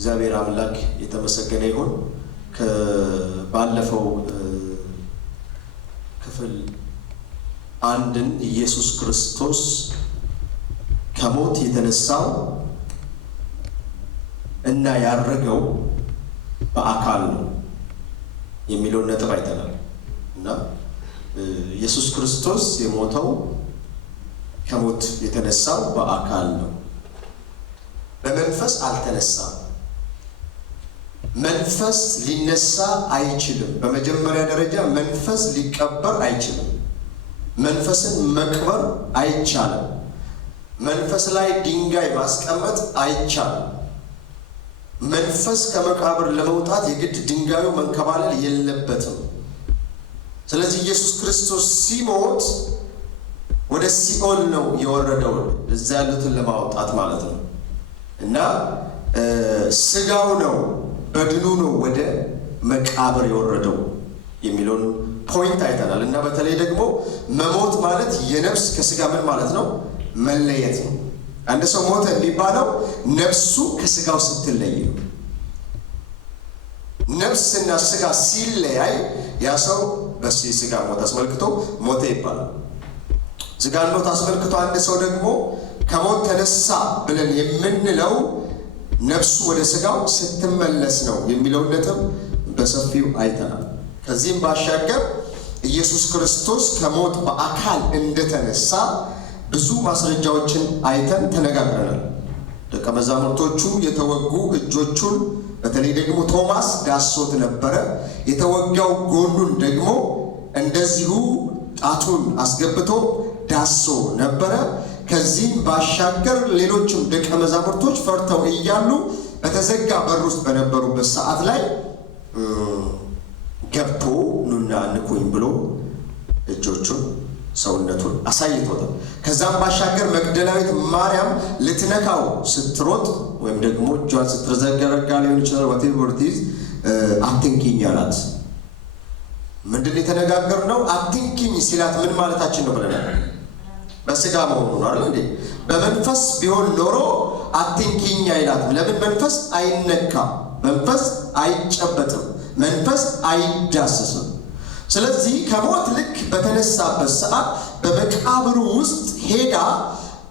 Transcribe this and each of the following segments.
እግዚአብሔር አምላክ የተመሰገነ ይሁን። ከባለፈው ክፍል አንድን ኢየሱስ ክርስቶስ ከሞት የተነሳው እና ያረገው በአካል ነው የሚለው ነጥብ አይተናል። እና ኢየሱስ ክርስቶስ የሞተው ከሞት የተነሳው በአካል ነው፣ በመንፈስ አልተነሳም። መንፈስ ሊነሳ አይችልም። በመጀመሪያ ደረጃ መንፈስ ሊቀበር አይችልም። መንፈስን መቅበር አይቻልም። መንፈስ ላይ ድንጋይ ማስቀመጥ አይቻልም። መንፈስ ከመቃብር ለመውጣት የግድ ድንጋዩ መንከባለል የለበትም። ስለዚህ ኢየሱስ ክርስቶስ ሲሞት ወደ ሲኦል ነው የወረደው፣ እዛ ያሉትን ለማውጣት ማለት ነው። እና ስጋው ነው በድኑ ነው ወደ መቃብር የወረደው የሚለውን ፖይንት አይተናል። እና በተለይ ደግሞ መሞት ማለት የነፍስ ከስጋ ምን ማለት ነው? መለየት ነው። አንድ ሰው ሞተ የሚባለው ነፍሱ ከስጋው ስትለይ ነው። ነፍስና ስጋ ሲለያይ ያ ሰው በስጋ ሞት አስመልክቶ ሞተ ይባላል። ስጋን ሞት አስመልክቶ አንድ ሰው ደግሞ ከሞት ተነሳ ብለን የምንለው ነፍሱ ወደ ስጋው ስትመለስ ነው የሚለውን ነጥብ በሰፊው አይተናል። ከዚህም ባሻገር ኢየሱስ ክርስቶስ ከሞት በአካል እንደተነሳ ብዙ ማስረጃዎችን አይተን ተነጋግረናል። ደቀ መዛሙርቶቹ የተወጉ እጆቹን በተለይ ደግሞ ቶማስ ዳሶት ነበረ። የተወጋው ጎኑን ደግሞ እንደዚሁ ጣቱን አስገብቶ ዳሶ ነበረ። ከዚህም ባሻገር ሌሎችም ደቀ መዛሙርቶች ፈርተው እያሉ በተዘጋ በር ውስጥ በነበሩበት ሰዓት ላይ ገብቶ ኑና ንኩኝ ብሎ እጆቹን ሰውነቱን አሳይቶታል። ከዛም ባሻገር መግደላዊት ማርያም ልትነካው ስትሮጥ ወይም ደግሞ እጇን ስትዘረጋ ሊሆን ይችላል ወቴቨርቲዝ አትንኪኝ አላት። ምንድን የተነጋገርነው? አትንኪኝ ሲላት ምን ማለታችን ነው ብለናል? በስጋ መሆኑ ነው አይደል እንዴ? በመንፈስ ቢሆን ኖሮ አትንኪኝ አይላትም። ለምን? መንፈስ አይነካም፣ መንፈስ አይጨበጥም፣ መንፈስ አይዳሰስም። ስለዚህ ከሞት ልክ በተነሳበት ሰዓት በመቃብሩ ውስጥ ሄዳ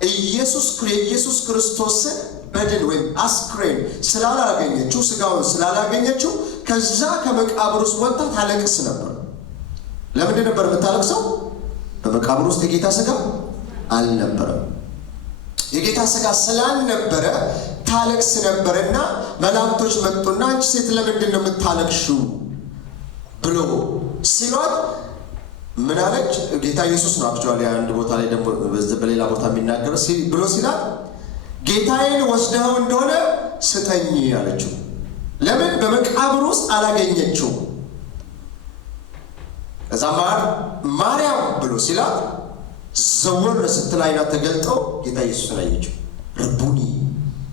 የኢየሱስ ክርስቶስን በድን ወይም አስክሬን ስላላገኘችው፣ ስጋውን ስላላገኘችው ከዛ ከመቃብር ውስጥ ወጥታ ታለቅስ ነበር። ለምንድን ነበር የምታለቅሰው? በመቃብር ውስጥ የጌታ ስጋ አልነበረም። የጌታ ስጋ ስላልነበረ ታለቅስ ነበርና መላእክቶች መጡና አንቺ ሴት ለምንድን ነው የምታለቅሽው ብሎ ሲሏት ምን አለች? ጌታ ኢየሱስ ነው አክቹዋሊ አንድ ቦታ ላይ ደግሞ በሌላ ቦታ የሚናገረው ብሎ ሲላት ጌታዬን ወስደኸው እንደሆነ ስጠኝ አለችው። ለምን? በመቃብር ውስጥ አላገኘችው። ከዛ ማርያም ብሎ ሲላት ዘወር ስትል ዓይኗ ተገልጦ ጌታ ኢየሱስን አየችው። ረቡኒ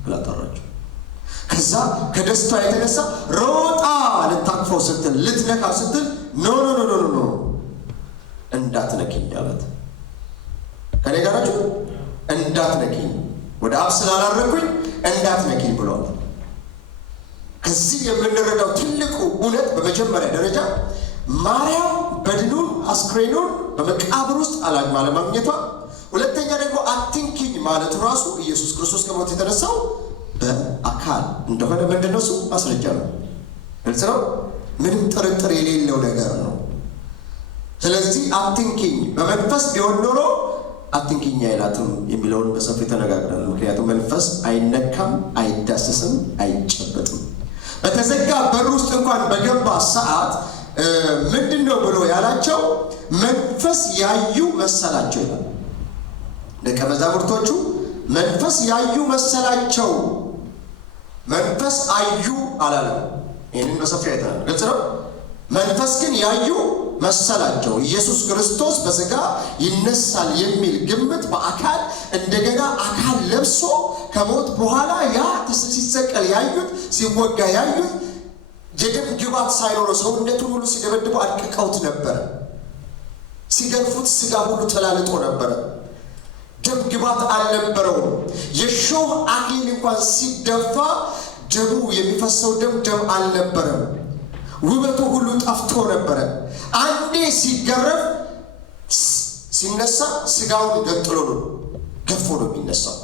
ብላ ጠራችው። ከዛ ከደስታ የተነሳ ሮጣ ልታቅፈው ስትል ልትነካ ስትል ኖ እንዳትነኪኝ አላት። ከኔ ጋር ናችሁ? እንዳትነኪኝ፣ ወደ አብ ስላላረኩኝ እንዳትነኪኝ ብሏል። ከዚህ የምንረዳው ትልቁ እውነት በመጀመሪያ ደረጃ ማርያም በድኑን አስክሬኑን በመቃብር ውስጥ አለማግኘቷ፣ ሁለተኛ ደግሞ አትንኪኝ ማለቱ ራሱ ኢየሱስ ክርስቶስ ከሞት የተነሳው በአካል እንደሆነ ምንድነው? እሱ ማስረጃ ነው። ግልጽ ነው። ምንም ጥርጥር የሌለው ነገር ነው። ስለዚህ አትንኪኝ በመንፈስ ቢሆን ኖሮ አትንኪኝ አይላትም የሚለውን በሰፊ ተነጋግረን። ምክንያቱም መንፈስ አይነካም፣ አይዳሰስም፣ አይጨበጥም። በተዘጋ በር ውስጥ እንኳን በገባ ሰዓት ምንድን ነው ብሎ ያላቸው? መንፈስ ያዩ መሰላቸው ይላል። ደቀ መዛሙርቶቹ መንፈስ ያዩ መሰላቸው። መንፈስ አዩ አላለም። ይህንን በሰፊው አይተናል። ግልጽ ነው። መንፈስ ግን ያዩ መሰላቸው። ኢየሱስ ክርስቶስ በስጋ ይነሳል የሚል ግምት በአካል እንደገና አካል ለብሶ ከሞት በኋላ ያ ሲሰቀል ያዩት፣ ሲወጋ ያዩት፣ የደም ግባት ሳይኖረው ሰውነቱን ሁሉ ሲደበድበው አድቅቀውት ነበረ። ሲገርፉት ስጋ ሁሉ ተላልጦ ነበረ። ደም ግባት አልነበረውም። የሾህ አክሊል እንኳን ሲደፋ ደሙ የሚፈሰው ደም አልነበረም። ውበቱ ሁሉ ጠፍቶ ነበረ። አንዴ ሲገረፍ ሲነሳ ስጋውን ገጥሎ ነው ገፎ ነው የሚነሳው።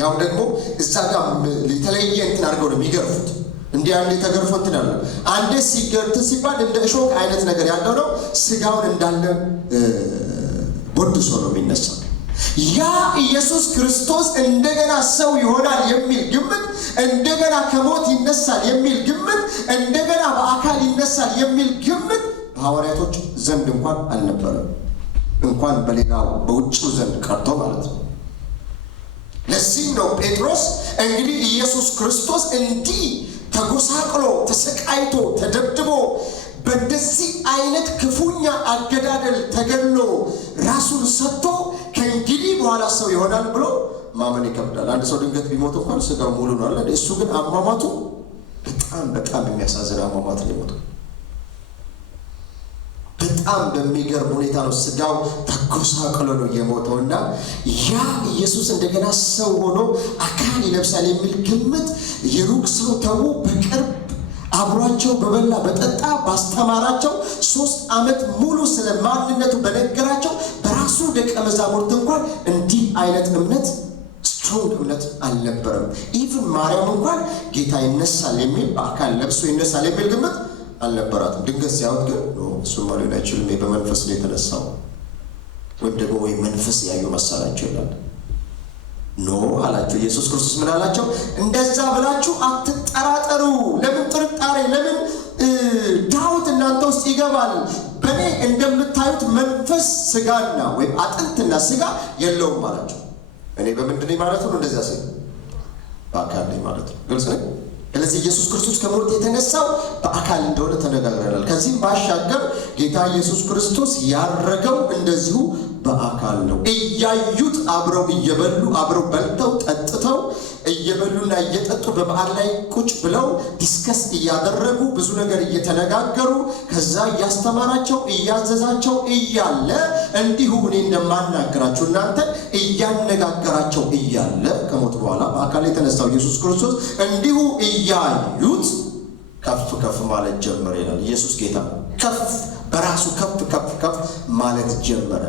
ያው ደግሞ እዛ ጋር የተለየ እንትን አድርገው ነው የሚገርፉት። እንዲህ አንዴ ተገርፎ እንትን አለ። አንዴ ሲገርት ሲባል እንደ እሾክ አይነት ነገር ያለው ነው። ስጋውን እንዳለ ቦድሶ ነው የሚነሳው። ያ ኢየሱስ ክርስቶስ እንደገና ሰው ይሆናል የሚል ግምት፣ እንደገና ከሞት ይነሳል የሚል ግምት፣ እንደገና በአካል ይነሳል የሚል ግምት በሐዋርያቶች ዘንድ እንኳን አልነበረም። እንኳን በሌላው በውጭው ዘንድ ቀርቶ ማለት ነው። ለዚህ ነው ጴጥሮስ እንግዲህ ኢየሱስ ክርስቶስ እንዲህ ተጎሳቅሎ ተሰቃይቶ ተደብድቦ በእንደዚህ አይነት ክፉኛ አገዳደል ተገድሎ ራሱን ሰጥቶ ከእንግዲህ በኋላ ሰው ይሆናል ብሎ ማመን ይከብዳል። አንድ ሰው ድንገት ቢሞት እንኳን ስጋው ሙሉ ነው አለ። እሱ ግን አሟሟቱ በጣም የሚያሳዝን አሟሟት ነው የሞተው። በጣም በሚገርም ሁኔታ ነው ስጋው ተጎሳቅሎ ነው የሞተውና ያ ኢየሱስ እንደገና ሰው ሆኖ አካል ይለብሳል የሚል ግምት የሩቅ ሰው ተው በቅርብ አብሯቸው በበላ በጠጣ ባስተማራቸው 3 ዓመት ሙሉ ስለ ማንነቱ በነገራቸው በራሱ ደቀ መዛሙርት እንኳን እንዲህ አይነት እምነት ስትሮንግ እምነት አልነበረም። ኢቭን ማርያም እንኳን ጌታ ይነሳል የሚል በአካል ለብሶ ይነሳል የሚል ግምት አልነበራትም። ድንገት ሲያዩት ግን እሱ ማለት አይችልም በመንፈስ ነው የተነሳው ወይም ደግሞ ወይ መንፈስ ያዩ መሰላቸው ይላል። ኖ አላቸው። ኢየሱስ ክርስቶስ ምን አላቸው? እንደዛ ብላችሁ አትጠራጠሩ። ለምን ጥርጣሬ፣ ለምን ዳውት እናንተ ውስጥ ይገባል? በእኔ እንደምታዩት መንፈስ ስጋና ወይም አጥንትና ስጋ የለውም አላቸው። እኔ በምንድን ነኝ ማለት ነው? እንደዚያ ሲል በአካል ነኝ ማለት ነው። ግልጽ ነው። ስለዚህ ኢየሱስ ክርስቶስ ከሞት የተነሳው በአካል እንደሆነ ተነጋግረናል። ከዚህም ባሻገር ጌታ ኢየሱስ ክርስቶስ ያረገው እንደዚሁ በአካል ነው። እያዩት አብረው እየበሉ አብረው በልተው ጠጥተው እየበሉና እየጠጡ በበዓል ላይ ቁጭ ብለው ዲስከስ እያደረጉ ብዙ ነገር እየተነጋገሩ ከዛ እያስተማራቸው እያዘዛቸው እያለ እንዲሁ እኔ እንደማናገራችሁ እናንተ እያነጋገራቸው እያለ ከሞት በኋላ በአካል የተነሳው ኢየሱስ ክርስቶስ እንዲሁ እያዩት ከፍ ከፍ ማለት ጀመረ ይላል። ኢየሱስ ጌታ ከፍ በራሱ ከፍ ማለት ጀመረ።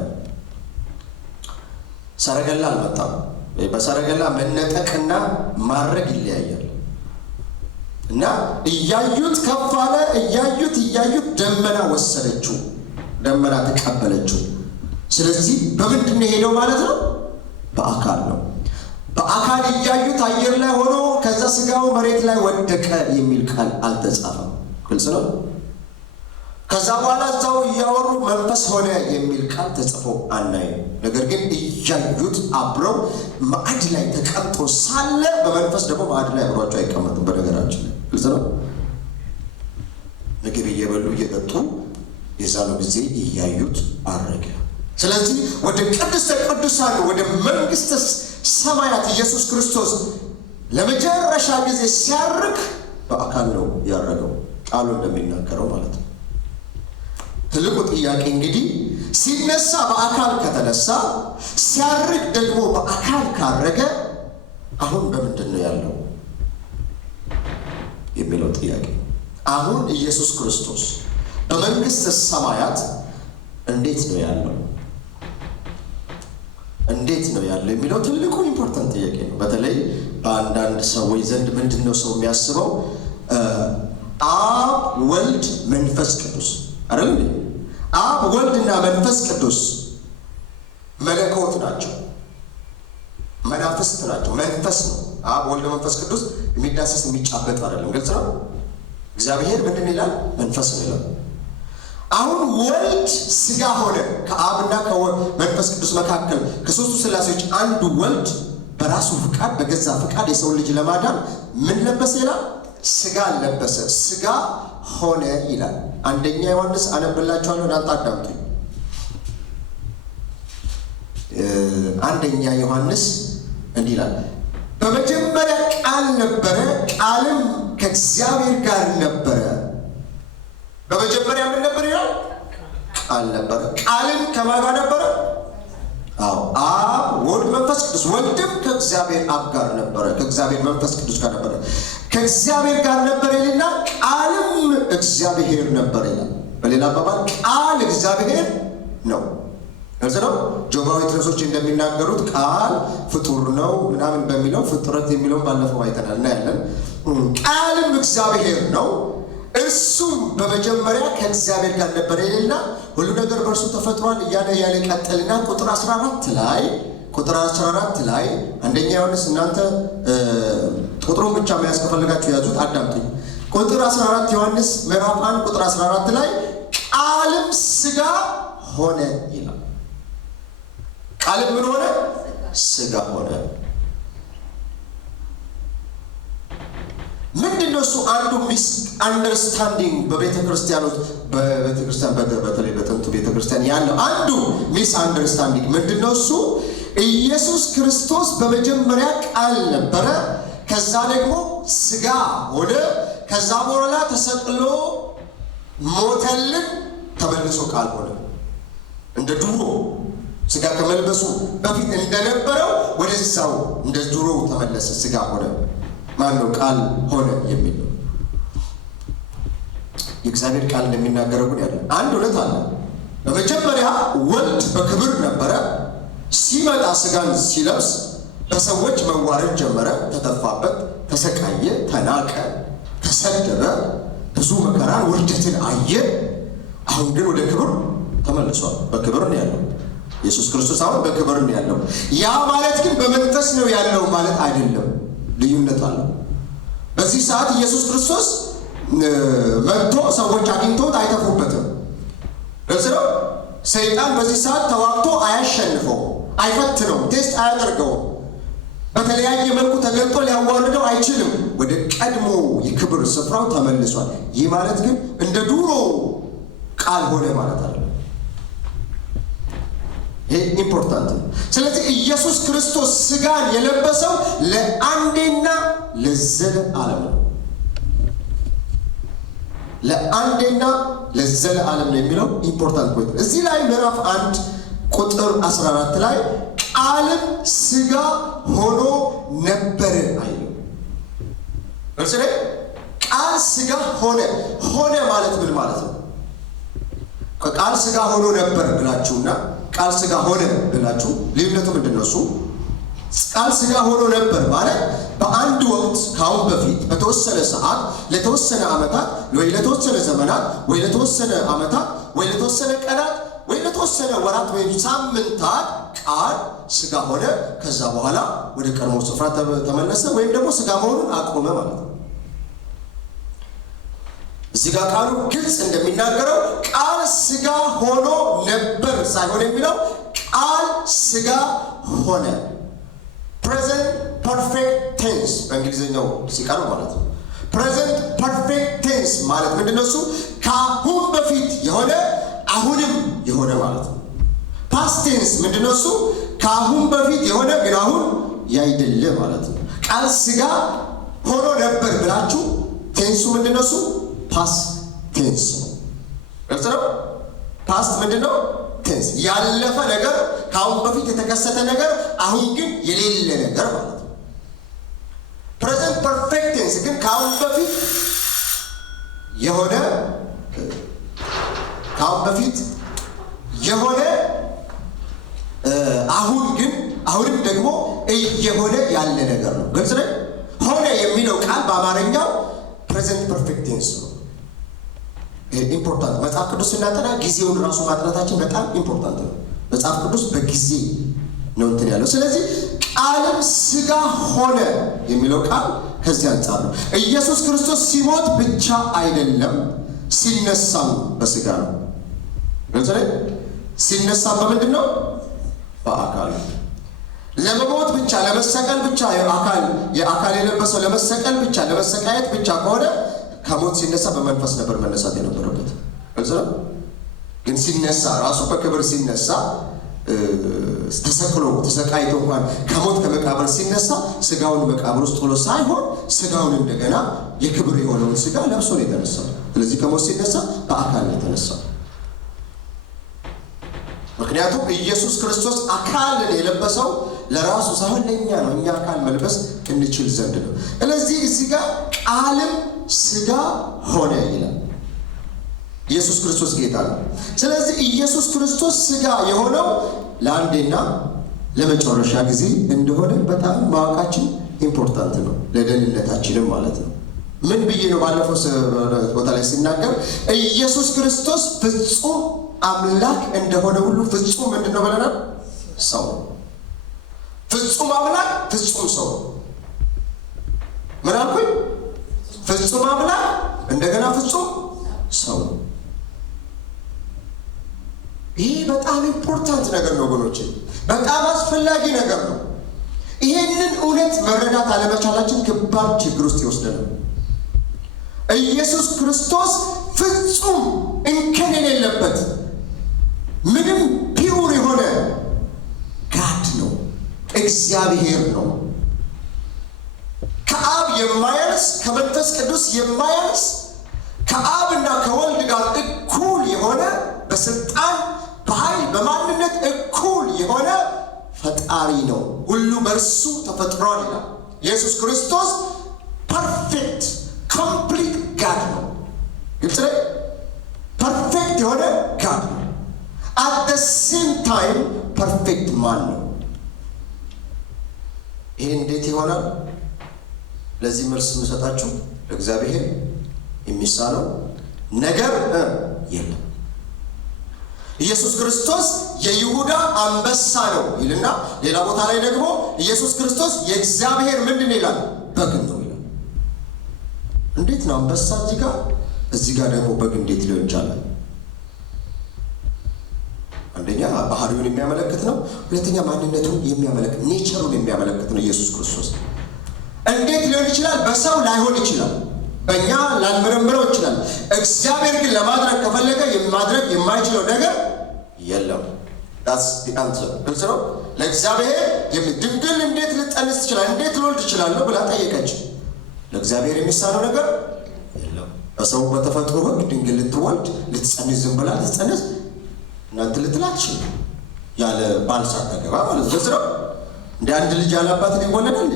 ሰረገላ አልመጣም። በሰረገላ መነጠቅና ማድረግ ይለያያል። እና እያዩት ከፍ አለ። እያዩት ደመና ወሰደችው፣ ደመና ተቀበለችው። ስለዚህ በምንድን ነው ሄደው ማለት ነው? በአካል ነው። በአካል እያዩት አየር ላይ ሆኖ ከዛ ስጋው መሬት ላይ ወደቀ የሚል ቃል አልተጻፈም። ግልጽ ነው። ከዛ በኋላ እዛው እያወሩ መንፈስ ሆነ የሚል ቃል ተጽፎ አናይም። ነገር ግን እያዩት አብረው ማዕድ ላይ ተቀምጦ ሳለ በመንፈስ ደግሞ ማዕድ ላይ አብሯቸው አይቀመጡም። በነገራችን ላይ ግልጽ ነው። ምግብ እየበሉ እየጠጡ የዛኑ ጊዜ እያዩት አረገ። ስለዚህ ወደ ቅድስተ ቅዱሳን ወደ መንግስተ ሰማያት ኢየሱስ ክርስቶስ ለመጨረሻ ጊዜ ሲያርግ በአካል ነው ያረገው፣ ቃሉ እንደሚናገረው ማለት ነው። ትልቁ ጥያቄ እንግዲህ ሲነሳ በአካል ከተነሳ ሲያርግ ደግሞ በአካል ካረገ አሁን በምንድን ነው ያለው የሚለው ጥያቄ። አሁን ኢየሱስ ክርስቶስ በመንግስተ ሰማያት እንዴት ነው ያለው? እንዴት ነው ያለው የሚለው ትልቁ ኢምፖርታንት ጥያቄ ነው። በተለይ በአንዳንድ ሰዎች ዘንድ ምንድን ነው ሰው የሚያስበው? አብ፣ ወልድ፣ መንፈስ ቅዱስ አይደል? አብ ወልድና መንፈስ ቅዱስ መለኮት ናቸው፣ መናፍስት ናቸው። መንፈስ ነው። አብ ወልድ መንፈስ ቅዱስ የሚዳሰስ የሚጫበጥ አይደለም። ግልጽ ነው። እግዚአብሔር ምንድን ይላል? መንፈስ ነው ይላል። አሁን ወልድ ስጋ ሆነ። ከአብና ከመንፈስ ቅዱስ መካከል ከሶስቱ ሥላሴዎች አንዱ ወልድ በራሱ ፍቃድ በገዛ ፍቃድ የሰው ልጅ ለማዳን ምን ለበሰ ይላል? ስጋ ለበሰ፣ ስጋ ሆነ ይላል። አንደኛ ዮሐንስ አነብላችኋለሁ፣ እናንተ አዳምጡኝ። አንደኛ ዮሐንስ እንዲህ ይላል፣ በመጀመሪያ ቃል ነበረ፣ ቃልም ከእግዚአብሔር ጋር ነበረ። በመጀመሪያ ምን ነበር ይላል? ቃል ነበረ። ቃልም ከማን ጋር ነበረ? አብ ወልድ መንፈስ ቅዱስ ወልድም ከእግዚአብሔር አብ ጋር ነበረ፣ ከእግዚአብሔር መንፈስ ቅዱስ ጋር ነበረ፣ ከእግዚአብሔር ጋር ነበረ ይልና ቃልም እግዚአብሔር ነበረ ይላል። በሌላ አባባል ቃል እግዚአብሔር ነው። እዚህ ነው ጆባዊ ትረሶች እንደሚናገሩት ቃል ፍጡር ነው ምናምን በሚለው ፍጥረት የሚለው ባለፈው አይተናል እና ያለን ቃልም እግዚአብሔር ነው። እርሱም በመጀመሪያ ከእግዚአብሔር ጋር ነበረ ይልና ሁሉ ነገር በእርሱ ተፈጥሯል እያለ ቀጠልና ቁጥር 14 ላይ አንደኛ ዮሐንስ እናንተ ቁጥሩን ብቻ መያዝ ከፈለጋችሁ ያዙት፣ አዳምጡኝ። ቁጥር 14 ዮሐንስ ምዕራፍ 1 ቁጥር 14 ላይ ቃልም ሥጋ ሆነ ይላል። ቃልም ምን ሆነ? ሥጋ ሆነ። ምንድነው እሱ? አንዱ ሚስ አንደርስታንዲንግ በቤተክርስቲያን በተለይ በጥንቱ ቤተክርስቲያን ያለው አንዱ ሚስ አንደርስታንዲንግ ምንድነው እሱ? ኢየሱስ ክርስቶስ በመጀመሪያ ቃል ነበረ፣ ከዛ ደግሞ ሥጋ ሆነ፣ ከዛ በኋላ ተሰቅሎ ሞተልን፣ ተመልሶ ቃል ሆነ። እንደ ድሮ ሥጋ ከመልበሱ በፊት እንደነበረው ወደዛው እንደ ድሮ ተመለሰ፣ ሥጋ ሆነ። ማነው ቃል ሆነ የሚል ነው። የእግዚአብሔር ቃል እንደሚናገረው ግን ያለ አንድ እውነት አለ። በመጀመሪያ ወልድ በክብር ነበረ። ሲመጣ ሥጋን ሲለብስ በሰዎች መዋረድ ጀመረ፣ ተተፋበት፣ ተሰቃየ፣ ተናቀ፣ ተሰደበ፣ ብዙ መከራን ውርደትን አየ። አሁን ግን ወደ ክብር ተመልሷል። በክብር ነው ያለው ኢየሱስ ክርስቶስ። አሁን በክብር ነው ያለው። ያ ማለት ግን በመንፈስ ነው ያለው ማለት አይደለም። ልዩነት አለው። በዚህ ሰዓት ኢየሱስ ክርስቶስ መጥቶ ሰዎች አግኝቶት አይተፉበትም። ግልጽ ነው። ሰይጣን በዚህ ሰዓት ተዋግቶ አያሸንፈው፣ አይፈትነው፣ ቴስት አያደርገው። በተለያየ መልኩ ተገልጦ ሊያዋርደው አይችልም። ወደ ቀድሞ የክብር ስፍራው ተመልሷል። ይህ ማለት ግን እንደ ዱሮ ቃል ሆነ ማለት አለ። ይሄ ኢምፖርታንት ነው። ስለዚህ ኢየሱስ ክርስቶስ ሥጋን የለበሰው ለአንዴና ለዘለዓለም ነው። ለአንዴና ለዘለዓለም ነው የሚለው ኢምፖርታንት ፖይንት። እዚህ ላይ ምዕራፍ 1 ቁጥር 14 ላይ ቃልም ሥጋ ሆኖ ነበር አይልም። እርሱ ላይ ቃል ሥጋ ሆነ። ሆነ ማለት ምን ማለት ነው? ቃል ሥጋ ሆኖ ነበር ብላችሁና ቃል ሥጋ ሆነ ብላችሁ ልዩነቱ ምንድን ነው? እሱ ቃል ሥጋ ሆኖ ነበር ማለት በአንድ ወቅት ከአሁን በፊት በተወሰነ ሰዓት ለተወሰነ ዓመታት ወይ ለተወሰነ ዘመናት ወይ ለተወሰነ ዓመታት ወይ ለተወሰነ ቀናት ወይ ለተወሰነ ወራት ወይ ሳምንታት ቃል ሥጋ ሆነ። ከዛ በኋላ ወደ ቀድሞ ስፍራ ተመለሰ ወይም ደግሞ ሥጋ መሆኑን አቆመ ማለት ነው። እዚህ ጋር ቃሉ ግልጽ እንደሚናገረው ቃል ሥጋ ሆኖ ነበር ሳይሆን የሚለው ቃል ሥጋ ሆነ። ፕሬዘንት ፐርፌክት ቴንስ በእንግሊዝኛው ሲቀርብ ማለት ነው። ፕሬዘንት ፐርፌክት ቴንስ ማለት ምንድነው? እሱ ከአሁን በፊት የሆነ አሁንም የሆነ ማለት ነው። ፓስት ቴንስ ምንድነው? እሱ ከአሁን በፊት የሆነ ግን አሁን ያይደለ ማለት ነው። ቃል ሥጋ ሆኖ ነበር ብላችሁ ቴንሱ ምንድነው? እሱ ፓስት ቴንስ ነው። ግልጽ ነው። ፓስት ምንድነው? ቴንስ ያለፈ ነገር፣ ከአሁን በፊት የተከሰተ ነገር፣ አሁን ግን የሌለ ነገር ማለት ነው። ፕሬዘንት ፐርፌክት ቴንስ ግን ከአሁን በፊት የሆነ አሁንም ደግሞ እየሆነ ያለ ነገር ነው። ግልጽ ነው። ሆነ የሚለው ቃል በአማርኛው ፕሬዘንት ፐርፌክት ቴንስ ነው። ኢምፖርታንት መጽሐፍ ቅዱስ ስናጠና ጊዜውን ራሱ ማጥናታችን በጣም ኢምፖርታንት ነው። መጽሐፍ ቅዱስ በጊዜ ነው እንትን ያለው። ስለዚህ ቃልም ሥጋ ሆነ የሚለው ቃል ከዚህ አንጻር ነው። ኢየሱስ ክርስቶስ ሲሞት ብቻ አይደለም፣ ሲነሳም በሥጋ ነው። ለምሳሌ ሲነሳም በምንድን ነው? በአካል። ለመሞት ብቻ ለመሰቀል ብቻ የአካል የለበሰው ለመሰቀል ብቻ ለመሰቃየት ብቻ ከሆነ ከሞት ሲነሳ በመንፈስ ነበር መነሳት የነበረበት። ግልጽ ነው። ግን ሲነሳ ራሱ በክብር ሲነሳ ተሰቅሎ ተሰቃይቶ እንኳን ከሞት ከመቃብር ሲነሳ ሥጋውን መቃብር ውስጥ ጥሎ ሳይሆን ሥጋውን እንደገና የክብር የሆነውን ሥጋ ለብሶ ነው የተነሳው። ስለዚህ ከሞት ሲነሳ በአካል ነው የተነሳው። ምክንያቱም ኢየሱስ ክርስቶስ አካልን የለበሰው ለራሱ ሳይሆን ለእኛ ነው፣ እኛ አካል መልበስ እንችል ዘንድ ነው። ስለዚህ እዚህ ጋር ቃልም ሥጋ ሆነ ይላል። ኢየሱስ ክርስቶስ ጌታ ነው። ስለዚህ ኢየሱስ ክርስቶስ ሥጋ የሆነው ለአንዴና ለመጨረሻ ጊዜ እንደሆነ በጣም ማወቃችን ኢምፖርታንት ነው፣ ለደህንነታችንም ማለት ነው። ምን ብዬ ነው ባለፈው ቦታ ላይ ሲናገር ኢየሱስ ክርስቶስ ፍጹም አምላክ እንደሆነ ሁሉ ፍጹም ምንድን ነው ብለናል? ሰው። ፍጹም አምላክ ፍጹም ሰው። ምን አልኩኝ? ፍጹም አምላክ እንደገና ፍጹም ሰው። ይሄ በጣም ኢምፖርታንት ነገር ነው ወገኖቼ፣ በጣም አስፈላጊ ነገር ነው። ይሄንን እውነት መረዳት አለመቻላችን ከባድ ችግር ውስጥ ይወስደናል። ኢየሱስ ክርስቶስ ፍጹም እንከን የሌለበት ምንም ፒውር የሆነ ጋድ ነው፣ እግዚአብሔር ነው። ከአብ የማያንስ ከመንፈስ ቅዱስ የማያንስ ከአብና ከወልድ ጋር እኩል የሆነ በስልጣን በኃይል በማንነት እኩል የሆነ ፈጣሪ ነው። ሁሉ በእርሱ ተፈጥሯል ይላል። ኢየሱስ ክርስቶስ ፐርፌክት ኮምፕሊት ጋድ ነው። ግልጽ ነው። ፐርፌክት የሆነ ጋድ ነው። አት ደ ሴም ታይም ፐርፌክት ማን ነው። ይሄ እንዴት ይሆናል? ለዚህ መልስ የምሰጣችሁ ለእግዚአብሔር የሚሳነው ነገር የለም። ኢየሱስ ክርስቶስ የይሁዳ አንበሳ ነው ይልና ሌላ ቦታ ላይ ደግሞ ኢየሱስ ክርስቶስ የእግዚአብሔር ምንድን ይላል? በግ ነው ይላል። እንዴት ነው አንበሳ እዚህ ጋር ደግሞ በግ እንዴት ሊሆን ይችላል? አንደኛ ባህሪውን የሚያመለክት ነው፣ ሁለተኛ ማንነቱን የሚያመለክት ኔቸሩን የሚያመለክት ነው። ኢየሱስ ክርስቶስ እንዴት ሊሆን ይችላል? በሰው ላይሆን ይችላል፣ በእኛ ላንመረምረው ይችላል። እግዚአብሔር ግን ለማድረግ ከፈለገ ማድረግ የማይችለው ነገር የለም። that's the answer። ግልጽ ነው። ለእግዚአብሔር ድንግል እንዴት ልትጸንስ ትችላለህ? እንዴት ልወልድ እችላለሁ ብላ ጠየቀች። ለእግዚአብሔር የሚሳነው ነገር የለም። በሰው በተፈጥሮ ሕግ ድንግል ልትወልድ ልትጸንስ ዝም ብላ ልትጸንስ እናንተ ልትላችሁ ያለ ባል ሳታገባ ማለት ግልጽ ነው። እንደ አንድ ልጅ ያለ አባት ሊወለዳል እንዴ?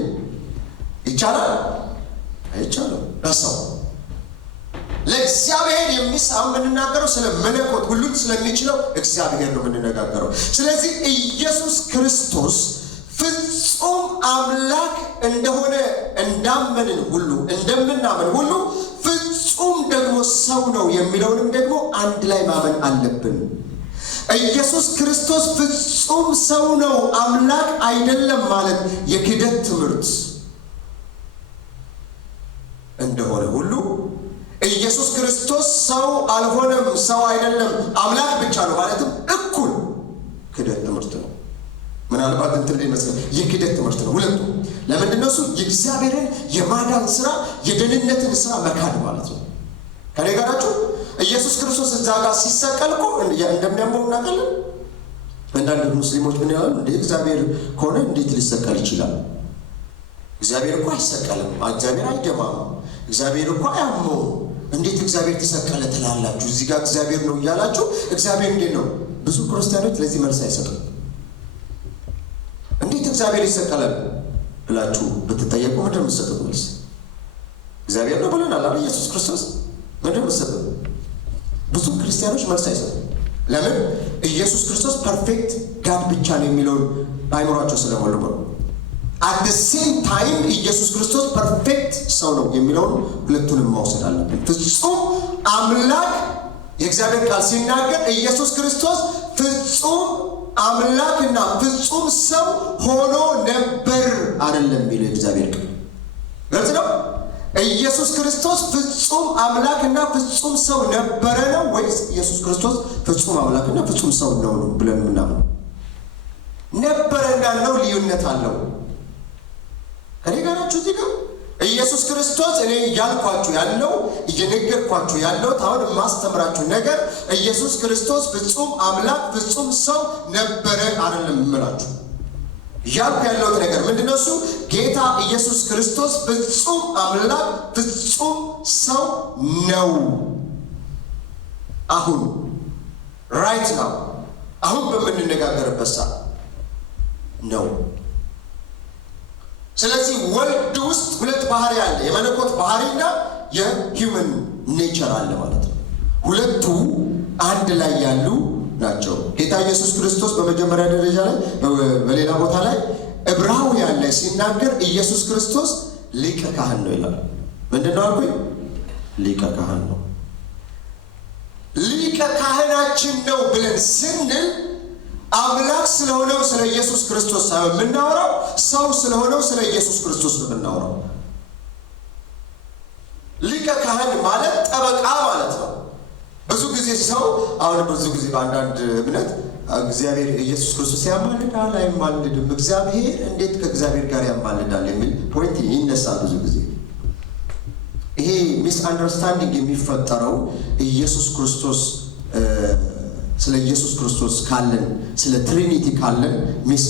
ይቻላል? አይቻልም። በሰው ለእግዚአብሔር የሚሳነው የምንናገረው ስለ መለኮት ሁሉን ስለሚችለው እግዚአብሔር ነው የምንነጋገረው። ስለዚህ ኢየሱስ ክርስቶስ ፍጹም አምላክ እንደሆነ እንዳመንን ሁሉ እንደምናምን ሁሉ ፍጹም ደግሞ ሰው ነው የሚለውንም ደግሞ አንድ ላይ ማመን አለብን። ኢየሱስ ክርስቶስ ፍጹም ሰው ነው አምላክ አይደለም ማለት የክህደት ትምህርት እንደሆነ ሁሉ ኢየሱስ ክርስቶስ ሰው አልሆነም፣ ሰው አይደለም፣ አምላክ ብቻ ነው ማለትም እኩል ክህደት ትምህርት ነው። ምናልባት እንትን ላይ መስለ የክህደት ትምህርት ነው ሁለቱ። ለምንድን ነው እሱ? የእግዚአብሔርን የማዳን ስራ የደህንነትን ስራ መካድ ማለት ነው። ከኔ ጋራችሁ ኢየሱስ ክርስቶስ እዛ ጋር ሲሰቀል እኮ እንደሚያምኑ እናውቃለን። አንዳንድ ሙስሊሞች ምን ያላሉ? እንደ እግዚአብሔር ከሆነ እንዴት ሊሰቀል ይችላል? እግዚአብሔር እኮ አይሰቀልም፣ እግዚአብሔር አይደማም፣ እግዚአብሔር እኮ አያመው፣ እንዴት እግዚአብሔር ተሰቀለ ትላላችሁ? እዚህ ጋር እግዚአብሔር ነው እያላችሁ እግዚአብሔር እንዴት ነው? ብዙ ክርስቲያኖች ለዚህ መልስ አይሰጡም። እንዴት እግዚአብሔር ይሰቀላል ብላችሁ ብትጠየቁ ምንድን ነው የምትሰጡት መልስ? እግዚአብሔር ነው ብለናል አይደል? ኢየሱስ ክርስቶስ ምንድን ነው የምትሰጡት? ብዙ ክርስቲያኖች መልስ አይሰጡም። ለምን? ኢየሱስ ክርስቶስ ፐርፌክት ጋድ ብቻ ነው የሚለውን በአይምሯቸው ስለሞሉ ነው። አት ዘ ሴም ታይም ኢየሱስ ክርስቶስ ፐርፌክት ሰው ነው የሚለውን ሁለቱንም መውሰድ አለብን። ፍጹም አምላክ የእግዚአብሔር ቃል ሲናገር ኢየሱስ ክርስቶስ ፍጹም አምላክና ፍጹም ሰው ሆኖ ነበር አይደለም የሚለው የእግዚአብሔር ቃል። ግልጽ ነው። ኢየሱስ ክርስቶስ ፍጹም አምላክና ፍጹም ሰው ነበረ ነው ወይስ ኢየሱስ ክርስቶስ ፍጹም አምላክና ፍጹም ሰው ነው ብለን ምናምን? ነበረና ነው ልዩነት አለው። ከኔ ጋራችሁ እዚህ ጋር ኢየሱስ ክርስቶስ እኔ እያልኳችሁ ያለው እየነገርኳችሁ ያለው አሁን የማስተምራችሁ ነገር ኢየሱስ ክርስቶስ ፍጹም አምላክ ፍጹም ሰው ነበረ አይደለም የምላችሁ። እያልኩ ያለሁት ነገር ምንድነው? እሱ ጌታ ኢየሱስ ክርስቶስ ፍጹም አምላክ ፍጹም ሰው ነው። አሁን ራይት ናው አሁን በምንነጋገርበት ሰዓት ነው። ስለዚህ ወልድ ውስጥ ሁለት ባህሪ አለ፣ የመለኮት ባህሪና የሂውመን ኔቸር አለ ማለት ነው። ሁለቱ አንድ ላይ ያሉ ናቸው። ጌታ ኢየሱስ ክርስቶስ በመጀመሪያ ደረጃ ላይ በሌላ ቦታ ላይ ዕብራውያን ላይ ሲናገር ኢየሱስ ክርስቶስ ሊቀ ካህን ነው ይላል። ምንድነው አልኩኝ? ሊቀ ካህን ነው። ሊቀ ካህናችን ነው ብለን ስንል አምላክ ስለሆነው ስለ ኢየሱስ ክርስቶስ ሳይሆን የምናወራው ሰው ስለሆነው ስለ ኢየሱስ ክርስቶስ ነው የምናወራው። ሊቀ ካህን ማለት ጠበቃ ማለት ነው። ብዙ ጊዜ ሰው አሁን ብዙ ጊዜ በአንዳንድ እምነት እግዚአብሔር ኢየሱስ ክርስቶስ ያማልዳል አይማልድም፣ እግዚአብሔር እንዴት ከእግዚአብሔር ጋር ያማልዳል የሚል ፖይንት ይነሳል ብዙ ጊዜ። ይሄ ሚስ አንደርስታንዲንግ የሚፈጠረው ኢየሱስ ክርስቶስ ስለ ኢየሱስ ክርስቶስ ካለን ስለ ትሪኒቲ ካለን ሚስ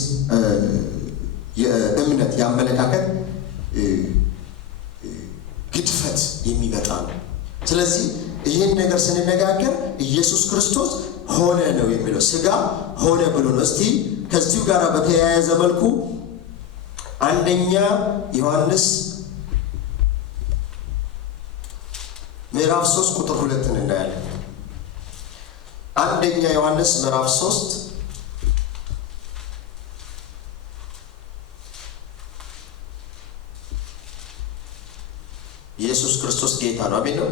የእምነት ያመለካከት ግድፈት የሚመጣ ነው። ስለዚህ ይህን ነገር ስንነጋገር ኢየሱስ ክርስቶስ ሆነ ነው የሚለው፣ ስጋ ሆነ ብሎ ነው። እስቲ ከዚሁ ጋር በተያያዘ መልኩ አንደኛ ዮሐንስ ምዕራፍ 3 ቁጥር 2 እናያለን። አንደኛ ዮሐንስ ምዕራፍ 3 ኢየሱስ ክርስቶስ ጌታ ነው። አሜን ነው።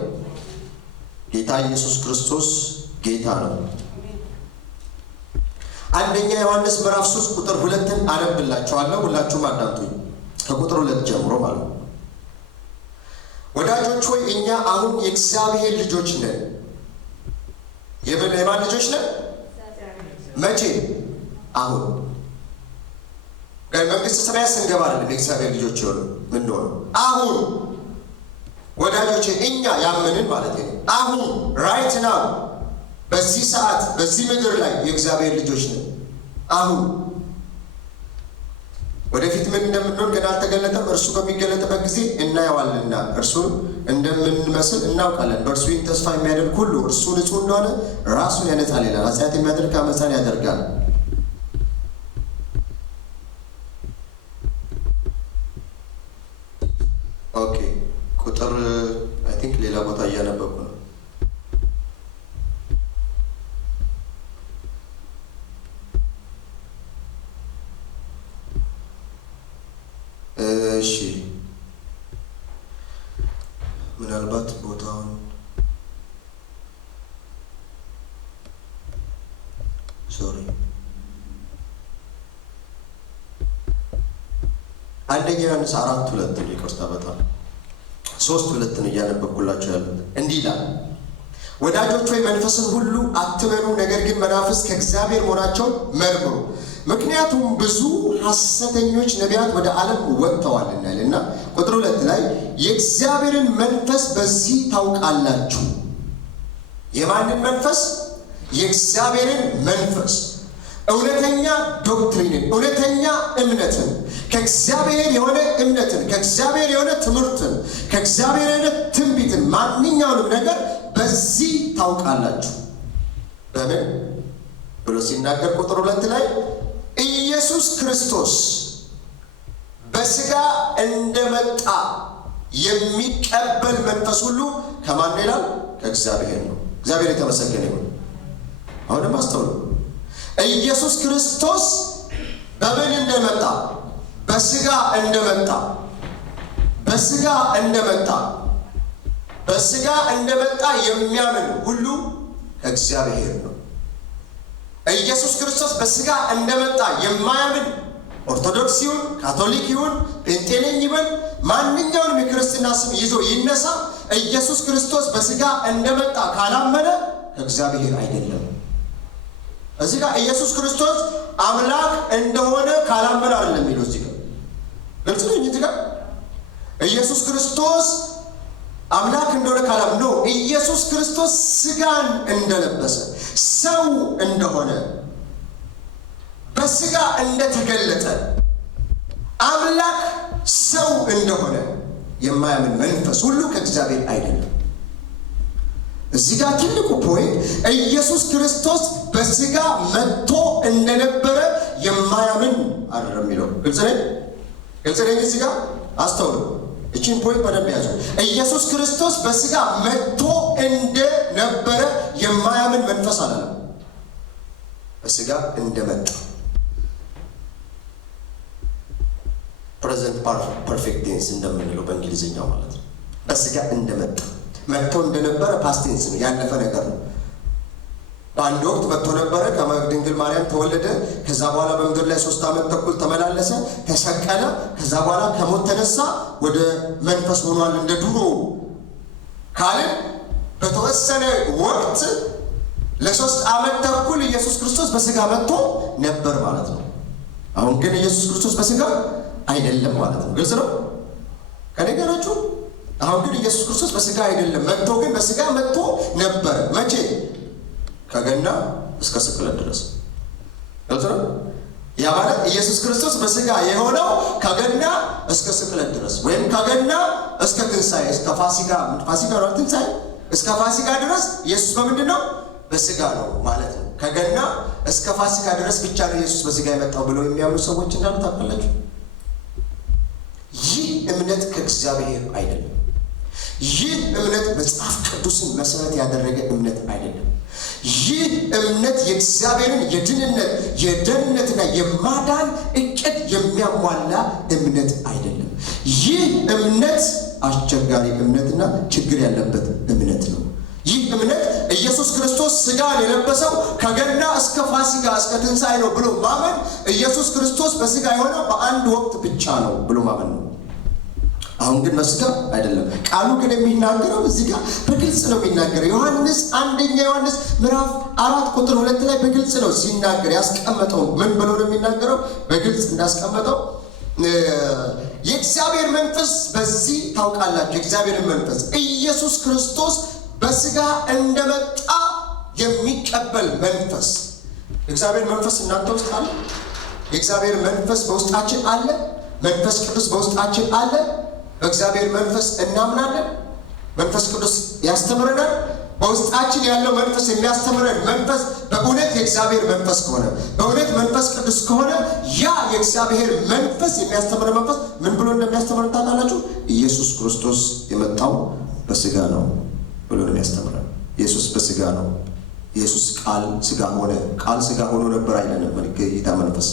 ጌታ ኢየሱስ ክርስቶስ ጌታ ነው። አንደኛ ዮሐንስ ምዕራፍ 3 ቁጥር 2 አነብላችኋለሁ። ሁላችሁም አዳምጡኝ። ከቁጥር 2 ጀምሮ ማለት ነው። ወዳጆች ሆይ እኛ አሁን የእግዚአብሔር ልጆች ነን። የማን ልጆች ነን? መቼ? አሁን መንግሥተ ሰማያት ስንገባ አይደለም የእግዚአብሔር ልጆች የሆኑ ምንሆነው አሁን። ወዳጆች እኛ ያመንን ማለት ነው አሁን ራይት ናው በዚህ ሰዓት በዚህ ምድር ላይ የእግዚአብሔር ልጆች ነን። አሁን ወደፊት ምን እንደምንሆን ገና አልተገለጠም። እርሱ በሚገለጥበት ጊዜ እናየዋለንና እርሱን እንደምንመስል እናውቃለን። በእርሱ ይህን ተስፋ የሚያደርግ ሁሉ እርሱ ንጹሕ እንደሆነ ራሱን ያነጻል ይላል። ኃጢአት የሚያደርግ አመፃን ያደርጋል። ኦኬ ቁጥር አይ ቲንክ ሌላ ቦታ እያነበብኩ ነው። እሺ ምናልባት ቦታውን ሶሪ አንደኛ ዮሐንስ 4:2 ይቅርታ፣ በጣም 3:2 እያነበብኩላችሁ ያሉት እንዲህ ይላል። ወዳጆች ሆይ መንፈስን ሁሉ አትመኑ፣ ነገር ግን መናፍስት ከእግዚአብሔር መሆናቸውን መርምሩ፣ ምክንያቱም ብዙ ሐሰተኞች ነቢያት ወደ ዓለም ወጥተዋልና ይልና ቁጥር 2 ላይ የእግዚአብሔርን መንፈስ በዚህ ታውቃላችሁ። የማንን መንፈስ? የእግዚአብሔርን መንፈስ። እውነተኛ ዶክትሪንን፣ እውነተኛ እምነትን፣ ከእግዚአብሔር የሆነ እምነትን፣ ከእግዚአብሔር የሆነ ትምህርትን፣ ከእግዚአብሔር የሆነ ትንቢትን፣ ማንኛውንም ነገር በዚህ ታውቃላችሁ። በምን ብሎ ሲናገር ቁጥር 2 ላይ ኢየሱስ ክርስቶስ በሥጋ እንደመጣ የሚቀበል መንፈስ ሁሉ ከማን ይላል? ከእግዚአብሔር ነው። እግዚአብሔር የተመሰገነ ይሁን። አሁንም አስተውሉ። ኢየሱስ ክርስቶስ በምን እንደመጣ? በሥጋ እንደመጣ። በሥጋ እንደመጣ በሥጋ እንደመጣ የሚያምን ሁሉ ከእግዚአብሔር ነው። ኢየሱስ ክርስቶስ በሥጋ እንደመጣ የማያምን ኦርቶዶክስ ይሁን ካቶሊክ ይሁን ጴንጤ ነኝ ይበል ማንኛውንም የክርስትና ስም ይዞ ይነሳ፣ ኢየሱስ ክርስቶስ በሥጋ እንደመጣ ካላመነ ከእግዚአብሔር አይደለም። እዚህ ጋር ኢየሱስ ክርስቶስ አምላክ እንደሆነ ካላመነ አይደለም የሚለው። እዚህ ጋር ግልጽ ነው። እዚህ ጋር ኢየሱስ ክርስቶስ አምላክ እንደሆነ ካላመነ ነው። ኢየሱስ ክርስቶስ ሥጋን እንደለበሰ ሰው እንደሆነ በሥጋ እንደተገለጠ አምላክ ሰው እንደሆነ የማያምን መንፈስ ሁሉ ከእግዚአብሔር አይደለም። እዚህ ጋር ትልቁ ፖይንት ኢየሱስ ክርስቶስ በስጋ መጥቶ እንደነበረ የማያምን አይደለም የሚለው። ግልጽ ነኝ እዚህ ጋር አስተውሉ። እቺን ፖይንት በደንብ ያዙ። ኢየሱስ ክርስቶስ በስጋ መጥቶ እንደነበረ የማያምን መንፈስ አይደለም። በስጋ እንደመጣ ፕሬዘንት ፐርፌክት ቴንስ እንደምንለው በእንግሊዝኛው ማለት ነው። በስጋ እንደመጣ መጥቶ እንደነበረ ፓስት ቴንስ ነው፣ ያለፈ ነገር ነው። በአንድ ወቅት መጥቶ ነበረ፣ ከድንግል ማርያም ተወለደ። ከዛ በኋላ በምድር ላይ 3 ዓመት ተኩል ተመላለሰ፣ ተሰቀለ። ከዛ በኋላ ከሞት ተነሳ፣ ወደ መንፈስ ሆኗል እንደ ድሮ ካልን በተወሰነ ወቅት ለ3 ዓመት ተኩል ኢየሱስ ክርስቶስ በስጋ መጥቶ ነበር ማለት ነው። አሁን ግን ኢየሱስ ክርስቶስ በስጋ አይደለም ማለት ነው። ግልጽ ነው ከኔ ጋር ናችሁ? አሁን ግን ኢየሱስ ክርስቶስ በስጋ አይደለም መጥቶ፣ ግን በስጋ መጥቶ ነበር። መቼ? ከገና እስከ ስቅለት ድረስ። ግልጽ ነው። ያ ማለት ኢየሱስ ክርስቶስ በስጋ የሆነው ከገና እስከ ስቅለት ድረስ ወይም ከገና እስከ ትንሣኤ፣ እስከ ፋሲካ ነው ትንሣኤ፣ እስከ ፋሲካ ድረስ ኢየሱስ በምንድን ነው? በስጋ ነው ማለት ነው። ከገና እስከ ፋሲካ ድረስ ብቻ ነው ኢየሱስ በስጋ የመጣው ብለው የሚያምኑ ሰዎች እንዳሉ ታውቃላችሁ። ይህ እምነት ከእግዚአብሔር አይደለም። ይህ እምነት መጽሐፍ ቅዱስን መሰረት ያደረገ እምነት አይደለም። ይህ እምነት የእግዚአብሔርን የድህንነት የደህንነትና የማዳን እቅድ የሚያሟላ እምነት አይደለም። ይህ እምነት አስቸጋሪ እምነትና ችግር ያለበት እምነት ነው። ይህ እምነት ኢየሱስ ክርስቶስ ስጋን የለበሰው ከገና እስከ ፋሲካ እስከ ትንሣኤ ነው ብሎ ማመን፣ ኢየሱስ ክርስቶስ በስጋ የሆነው በአንድ ወቅት ብቻ ነው ብሎ ማመን ነው። አሁን ግን በስጋ አይደለም። ቃሉ ግን የሚናገረው እዚህ ጋር በግልጽ ነው የሚናገረው። አንደኛ ዮሐንስ ምዕራፍ 4 ቁጥር 2 ላይ በግልጽ ነው ሲናገር ያስቀመጠው። ምን ብሎ ነው የሚናገረው? በግልጽ እንዳስቀመጠው የእግዚአብሔር መንፈስ በዚህ ታውቃላችሁ፣ የእግዚአብሔር መንፈስ ኢየሱስ ክርስቶስ በስጋ እንደመጣ የሚቀበል መንፈስ። የእግዚአብሔር መንፈስ እናንተ ውስጥ አለ። የእግዚአብሔር መንፈስ በውስጣችን አለ። መንፈስ ቅዱስ በውስጣችን አለ። በእግዚአብሔር መንፈስ እናምናለን። መንፈስ ቅዱስ ያስተምረናል። በውስጣችን ያለው መንፈስ የሚያስተምረን መንፈስ በእውነት የእግዚአብሔር መንፈስ ከሆነ፣ በእውነት መንፈስ ቅዱስ ከሆነ ያ የእግዚአብሔር መንፈስ የሚያስተምረን መንፈስ ምን ብሎ እንደሚያስተምረን ታውቃላችሁ? ኢየሱስ ክርስቶስ የመጣው በስጋ ነው ብሎ ነው የሚያስተምረን። ኢየሱስ በስጋ ነው። ኢየሱስ ቃል ስጋ ሆነ። ቃል ስጋ ሆኖ ነበር አይለንም። ጌታ መንፈስ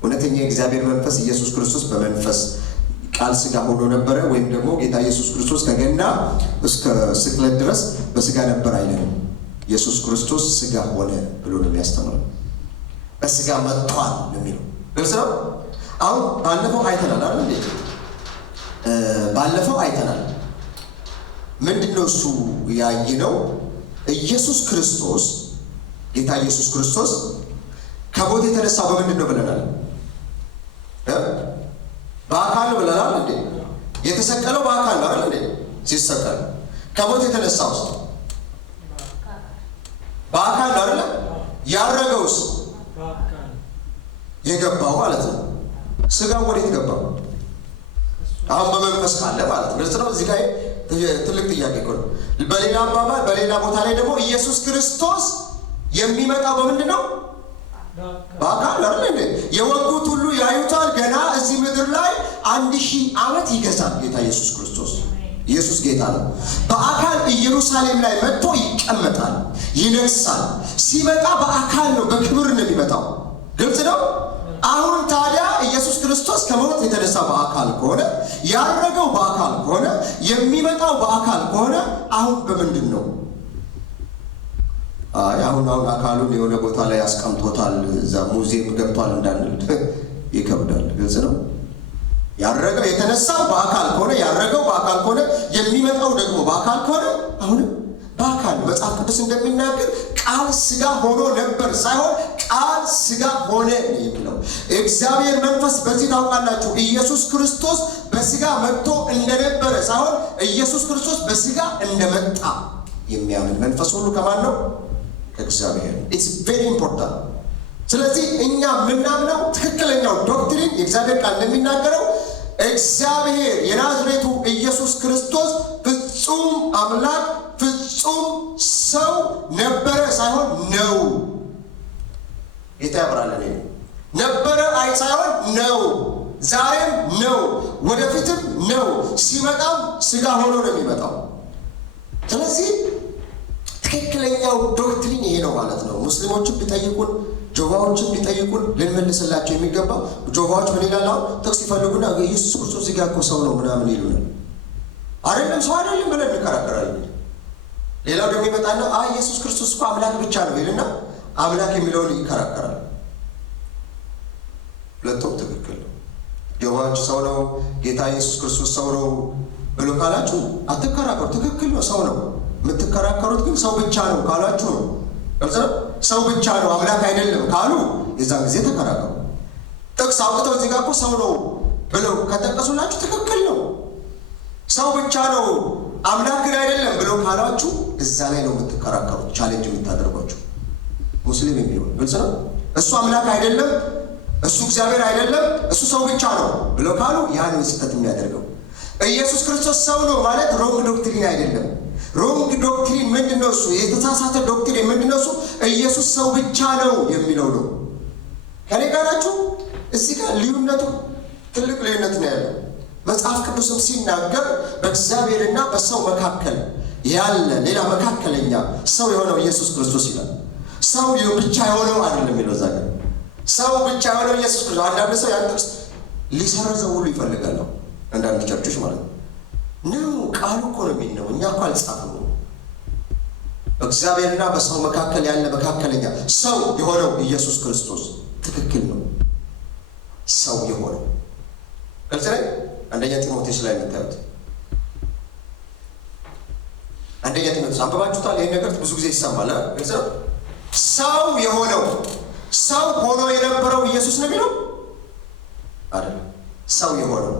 እውነተኛ የእግዚአብሔር መንፈስ ኢየሱስ ክርስቶስ በመንፈስ ቃል ስጋ ሆኖ ነበረ። ወይም ደግሞ ጌታ ኢየሱስ ክርስቶስ ከገና እስከ ስቅለት ድረስ በስጋ ነበር አይለንም። ኢየሱስ ክርስቶስ ስጋ ሆነ ብሎ ነው የሚያስተምረው። በስጋ መጥቷል ነው የሚለው። ግልጽ ነው። አሁን ባለፈው አይተናል አይደል? ባለፈው አይተናል። ምንድነው እሱ ያየነው? ኢየሱስ ክርስቶስ ጌታ ኢየሱስ ክርስቶስ ከሞት የተነሳው በምንድን ነው ብለናል? በአካል ነው ብለናል እንዴ? የተሰቀለው በአካል ነው አይደል እንዴ? ሲሰቀል ከሞት የተነሳው በአካል ነው አይደል? ያረገውስ የገባው ማለት ነው። ስጋው ወዴት ገባው? አሁን በመንፈስ ካለ ማለት ነው። ግልጽ ነው። እዚህ ጋር ትልቅ ጥያቄ እኮ ነው። በሌላ አባባል በሌላ ቦታ ላይ ደግሞ ኢየሱስ ክርስቶስ የሚመጣው በምንድን ነው? በአካል አይደል እንዴ? የወጉት ሁሉ ያዩታል። ገና እዚህ ምድር ላይ 1000 ዓመት ይገዛል ጌታ ኢየሱስ ክርስቶስ። ኢየሱስ ጌታ ነው። በአካል ኢየሩሳሌም ላይ መጥቶ ይቀመጣል፣ ይነግሳል። ሲመጣ በአካል ነው፣ በክብር ነው የሚመጣው። ግልጽ ነው። አሁን ታዲያ ኢየሱስ ክርስቶስ ከሞት የተነሳ በአካል ከሆነ፣ ያረገው በአካል ከሆነ፣ የሚመጣው በአካል ከሆነ አሁን በምንድን ነው? አሁን አካሉን የሆነ ቦታ ላይ ያስቀምጦታል፣ እዛ ሙዚየም ገብቷል እንዳንል ይከብዳል። ግልጽ ነው። ያረገው የተነሳው በአካል ከሆነ፣ ያረገው በአካል ከሆነ፣ የሚመጣው ደግሞ በአካል ከሆነ አሁንም በአካል መጽሐፍ ቅዱስ እንደሚናገር ቃል ስጋ ሆኖ ነበር ሳይሆን ቃል ስጋ ሆነ የሚለው እግዚአብሔር መንፈስ። በዚህ ታውቃላችሁ ኢየሱስ ክርስቶስ በስጋ መጥቶ እንደነበረ ሳይሆን ኢየሱስ ክርስቶስ በስጋ እንደመጣ የሚያምን መንፈስ ሁሉ ከማን ነው? ከእግዚአብሔር። ኢትስ ቬሪ ኢምፖርታንት። ስለዚህ እኛ የምናምነው ትክክለኛው ዶክትሪን የእግዚአብሔር ቃል እንደሚናገረው እግዚአብሔር የናዝሬቱ ኢየሱስ ክርስቶስ ፍጹም አምላክ ፍጹም ነበረ ሳይሆን ነው። ጌታ ያብራለን። ነበረ አይ ሳይሆን ነው። ዛሬም ነው፣ ወደፊትም ነው። ሲመጣም ሥጋ ሆኖ ነው የሚመጣው። ስለዚህ ትክክለኛው ዶክትሪን ይሄ ነው ማለት ነው። ሙስሊሞችም ቢጠይቁን ጆቫዎችም ቢጠይቁን ልንመልስላቸው የሚገባው ጆቫዎች ምን ይላሉ? ጥቅስ ይፈልጉና ኢየሱስ ክርስቶስ እዚህ ጋር እኮ ሰው ነው ምናምን ይሉናል። አይደለም ሰው አይደለም ብለን እንከራከራለን። ሌላው ደግሞ ይመጣና ኢየሱስ ክርስቶስ እኮ አምላክ ብቻ ነው ይልና አምላክ የሚለውን ይከራከራል። ሁለቱም ትክክል ነው። ጆቫዎች ሰው ነው፣ ጌታ ኢየሱስ ክርስቶስ ሰው ነው ብሎ ካላችሁ አትከራከሩ። ትክክል ነው፣ ሰው ነው። የምትከራከሩት ግን ሰው ብቻ ነው ካላችሁ ነው። ሰው ብቻ ነው አምላክ አይደለም ካሉ የዛን ጊዜ ተከራከሩ። ጥቅስ አውጥተው እዚህ ጋር እኮ ሰው ነው ብለው ከጠቀሱላችሁ ትክክል ነው። ሰው ብቻ ነው አምላክ ግን አይደለም ብለው ካላችሁ እዛ ላይ ነው የምትከራከሩት፣ ቻሌንጅ የምታደርጓቸው። ሙስሊም የሚሆን ግልጽ ነው። እሱ አምላክ አይደለም፣ እሱ እግዚአብሔር አይደለም፣ እሱ ሰው ብቻ ነው ብለው ካሉ ያ ነው ስህተት የሚያደርገው። ኢየሱስ ክርስቶስ ሰው ነው ማለት ሮንግ ዶክትሪን አይደለም። ሮንግ ዶክትሪን ምንድነው? እሱ የተሳሳተ ዶክትሪን ምንድነው? እሱ ኢየሱስ ሰው ብቻ ነው የሚለው ነው። ከኔ ጋር ናችሁ? እዚህ ጋር ልዩነቱ ትልቅ ልዩነት ነው ያለው። መጽሐፍ ቅዱስም ሲናገር በእግዚአብሔርና በሰው መካከል ያለ ሌላ መካከለኛ ሰው የሆነው ኢየሱስ ክርስቶስ ይላል። ሰው ብቻ የሆነው አይደለም የሚለው እዛ ጋር ሰው ብቻ የሆነው ኢየሱስ ክርስቶስ። አንዳንድ ሰው ያን ጥቅስ ሊሰረዘው ሁሉ ይፈልጋል። አንዳንድ ቸርቾች ማለት ነው ቃሉ እኮ ነው የሚል ነው፣ እኛ እኮ አልጻፍነው። በእግዚአብሔርና በሰው መካከል ያለ መካከለኛ ሰው የሆነው ኢየሱስ ክርስቶስ ትክክል ነው። ሰው የሆነው ግልጽ ላይ አንደኛ ጢሞቴዎስ ላይ የምታዩት አንደኛ ጢሞቴዎስ አንብባችሁታል። ይህን ነገር ብዙ ጊዜ ይሰማል። ግልጽ ነው። ሰው የሆነው ሰው ሆኖ የነበረው ኢየሱስ ነው የሚለው አይደለም። ሰው የሆነው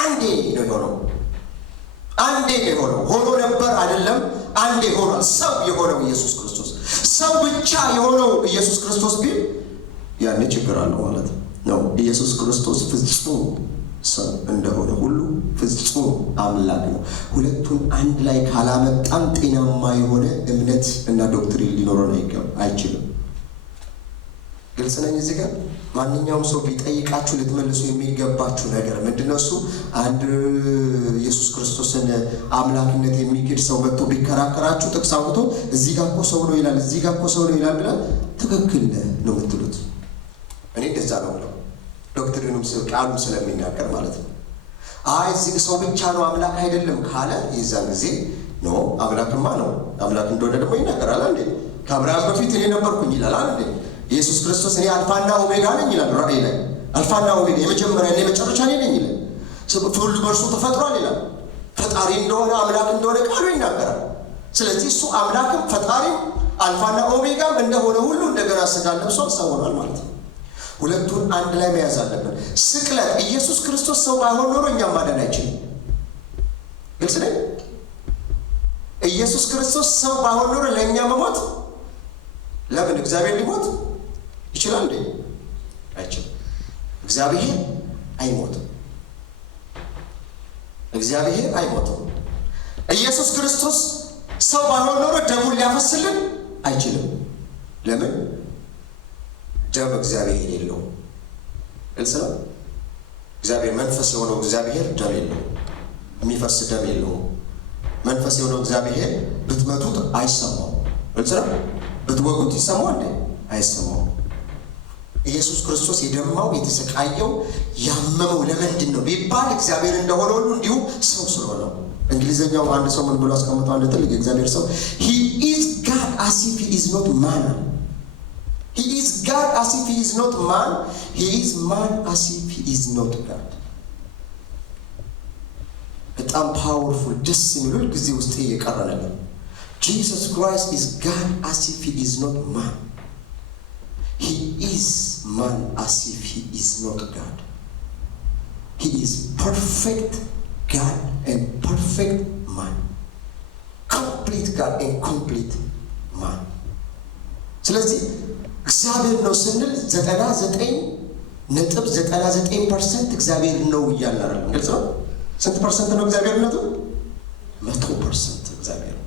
አንዴ ነው የሆነው። አንዴ የሆነው ሆኖ ነበር አይደለም፣ አንዴ ሆኗል። ሰው የሆነው ኢየሱስ ክርስቶስ ሰው ብቻ የሆነው ኢየሱስ ክርስቶስ ቢል ያኔ ችግር አለው ማለት ነው። ኢየሱስ ክርስቶስ ፍጹም ሰው እንደሆነ ሁሉ ፍጹም አምላክ ነው። ሁለቱን አንድ ላይ ካላመጣን ጤናማ የሆነ እምነት እና ዶክትሪን ሊኖረን አይችልም። ግልጽ ነኝ። እዚህ ጋር ማንኛውም ሰው ቢጠይቃችሁ ልትመልሱ የሚገባችሁ ነገር ምንድነው? እሱ አንድ ኢየሱስ ክርስቶስን አምላክነት የሚክድ ሰው መጥቶ ቢከራከራችሁ ጥቅስ አውጥቶ እዚህ ጋር እኮ ሰው ነው ይላል፣ እዚህ ጋር እኮ ሰው ነው ይላል ብላ ትክክል ነው የምትሉት። እኔ እንደዛ ነው ብለው ዶክትሪኑም ቃሉም ስለሚናገር ማለት ነው። እዚህ ሰው ብቻ ነው አምላክ አይደለም ካለ የዛን ጊዜ ነው አምላክማ ነው። አምላክ እንደሆነ ደግሞ ይናገራል። አንዴ ከአብርሃም በፊት እኔ ነበርኩኝ ይላል። አንዴ ኢየሱስ ክርስቶስ እኔ አልፋና ኦሜጋ ነኝ ይላል። ራእይ ላይ አልፋና ኦሜጋ የመጀመሪያ እና የመጨረሻ ነኝ ይላል። ሁሉ በእርሱ ተፈጥሯል ይላል። ፈጣሪ እንደሆነ አምላክ እንደሆነ ቃሉ ይናገራል። ስለዚህ እሱ አምላክም ፈጣሪም አልፋና ኦሜጋም እንደሆነ ሁሉ እንደገና ሥጋ ለብሶ ሰው ሆኗል ማለት ነው። ሁለቱን አንድ ላይ መያዝ አለብን። ስቅለት ኢየሱስ ክርስቶስ ሰው ባይሆን ኖሮ እኛም ማዳን አይችልም። ግልጽ ነኝ። ኢየሱስ ክርስቶስ ሰው ባይሆን ኖሮ ለእኛ መሞት ለምን እግዚአብሔር ሊሞት ይችላል እንዴ? አይችልም። እግዚአብሔር አይሞትም። እግዚአብሔር አይሞትም። ኢየሱስ ክርስቶስ ሰው ባይሆን ኖሮ ደሙን ሊያፈስልን አይችልም። ለምን? ደም እግዚአብሔር የለውም። ግልጽ ነው። እግዚአብሔር መንፈስ የሆነው እግዚአብሔር ደም የለውም፣ የሚፈስ ደም የለውም። መንፈስ የሆነው እግዚአብሔር ብትመቱት አይሰማው። ግልጽ ነው። ብትወጉት ይሰማዋል? አይሰማው። ኢየሱስ ክርስቶስ የደማው የተሰቃየው ያመመው ለምንድን ነው ቢባል እግዚአብሔር እንደሆነ ሁሉ እንዲሁ ሰው ስለሆነ። እንግሊዘኛው አንድ ሰው ምን ብሎ አስቀምጠው፣ አንድ ትልቅ የእግዚአብሔር ሰው he is God as if he is not man. He is God as if he is not man. He is man as if he is not God. በጣም ፓወርፉል ደስ የሚል ጊዜ ውስጥ የቀረ ነገር። Jesus Christ is God as if he is not man. He is man as if he is not God. He is perfect God and perfect man. Complete God and complete man. ስለዚህ እግዚአብሔር ነው ስንል 99.99% እግዚአብሔር ነው እያልን አይደለም። ግልጽ ነው። ስንት ፐርሰንት ነው እግዚአብሔርነቱ? 100% እግዚአብሔር ነው።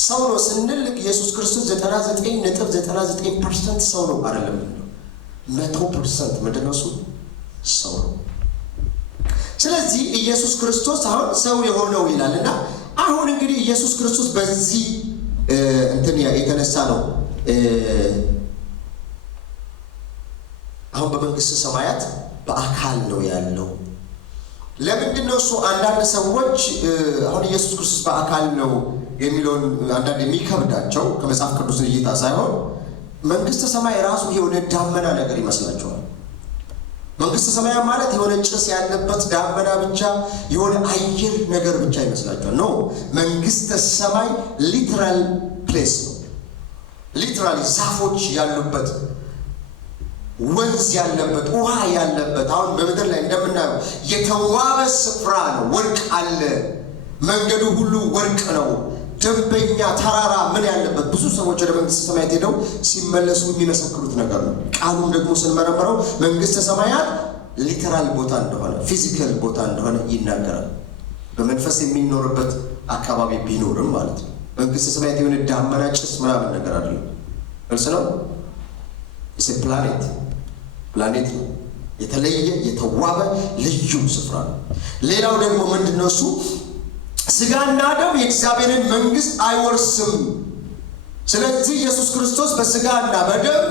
ሰው ነው ስንል ኢየሱስ ክርስቶስ 99.99% ሰው ነው አይደለም። 100% ምንድነው? እሱ ሰው ነው። ስለዚህ ኢየሱስ ክርስቶስ አሁን ሰው የሆነው ይላልና አሁን እንግዲህ ኢየሱስ ክርስቶስ በዚህ እንትን የተነሳ ነው አሁን በመንግስተ ሰማያት በአካል ነው ያለው። ለምንድነው እሱ? አንዳንድ ሰዎች አሁን ኢየሱስ ክርስቶስ በአካል ነው የሚለውን አንዳንድ የሚከብዳቸው ከመጽሐፍ ቅዱስ እይታ ሳይሆን መንግስተ ሰማይ ራሱ የሆነ ዳመና ነገር ይመስላቸዋል። መንግስተ ሰማይ ማለት የሆነ ጭስ ያለበት ዳመና ብቻ የሆነ አየር ነገር ብቻ ይመስላቸዋል። ኖ፣ መንግስተ ሰማይ ሊትራል ፕሌስ ነው። ሊትራሊ ዛፎች ያሉበት፣ ወንዝ ያለበት፣ ውሃ ያለበት፣ አሁን በምድር ላይ እንደምናየው የተዋበ ስፍራ ነው። ወርቅ አለ፣ መንገዱ ሁሉ ወርቅ ነው። ደንበኛ ተራራ ምን ያለበት። ብዙ ሰዎች ወደ መንግስተ ሰማያት ሄደው ሲመለሱ የሚመሰክሩት ነገር ነው። ቃሉም ደግሞ ስንመረምረው መንግስተ ሰማያት ሊተራል ቦታ እንደሆነ፣ ፊዚካል ቦታ እንደሆነ ይናገራል። በመንፈስ የሚኖርበት አካባቢ ቢኖርም ማለት ነው። መንግስተ ሰማያት የሆነ ዳመና ጭስ ምናምን ነገር አይደለም። እርስ ነው ፕላኔት ነው። የተለየ የተዋበ ልዩ ስፍራ ነው። ሌላው ደግሞ ምንድነው? እሱ ስጋና ደም የእግዚአብሔርን መንግስት አይወርስም። ስለዚህ ኢየሱስ ክርስቶስ በስጋና በደም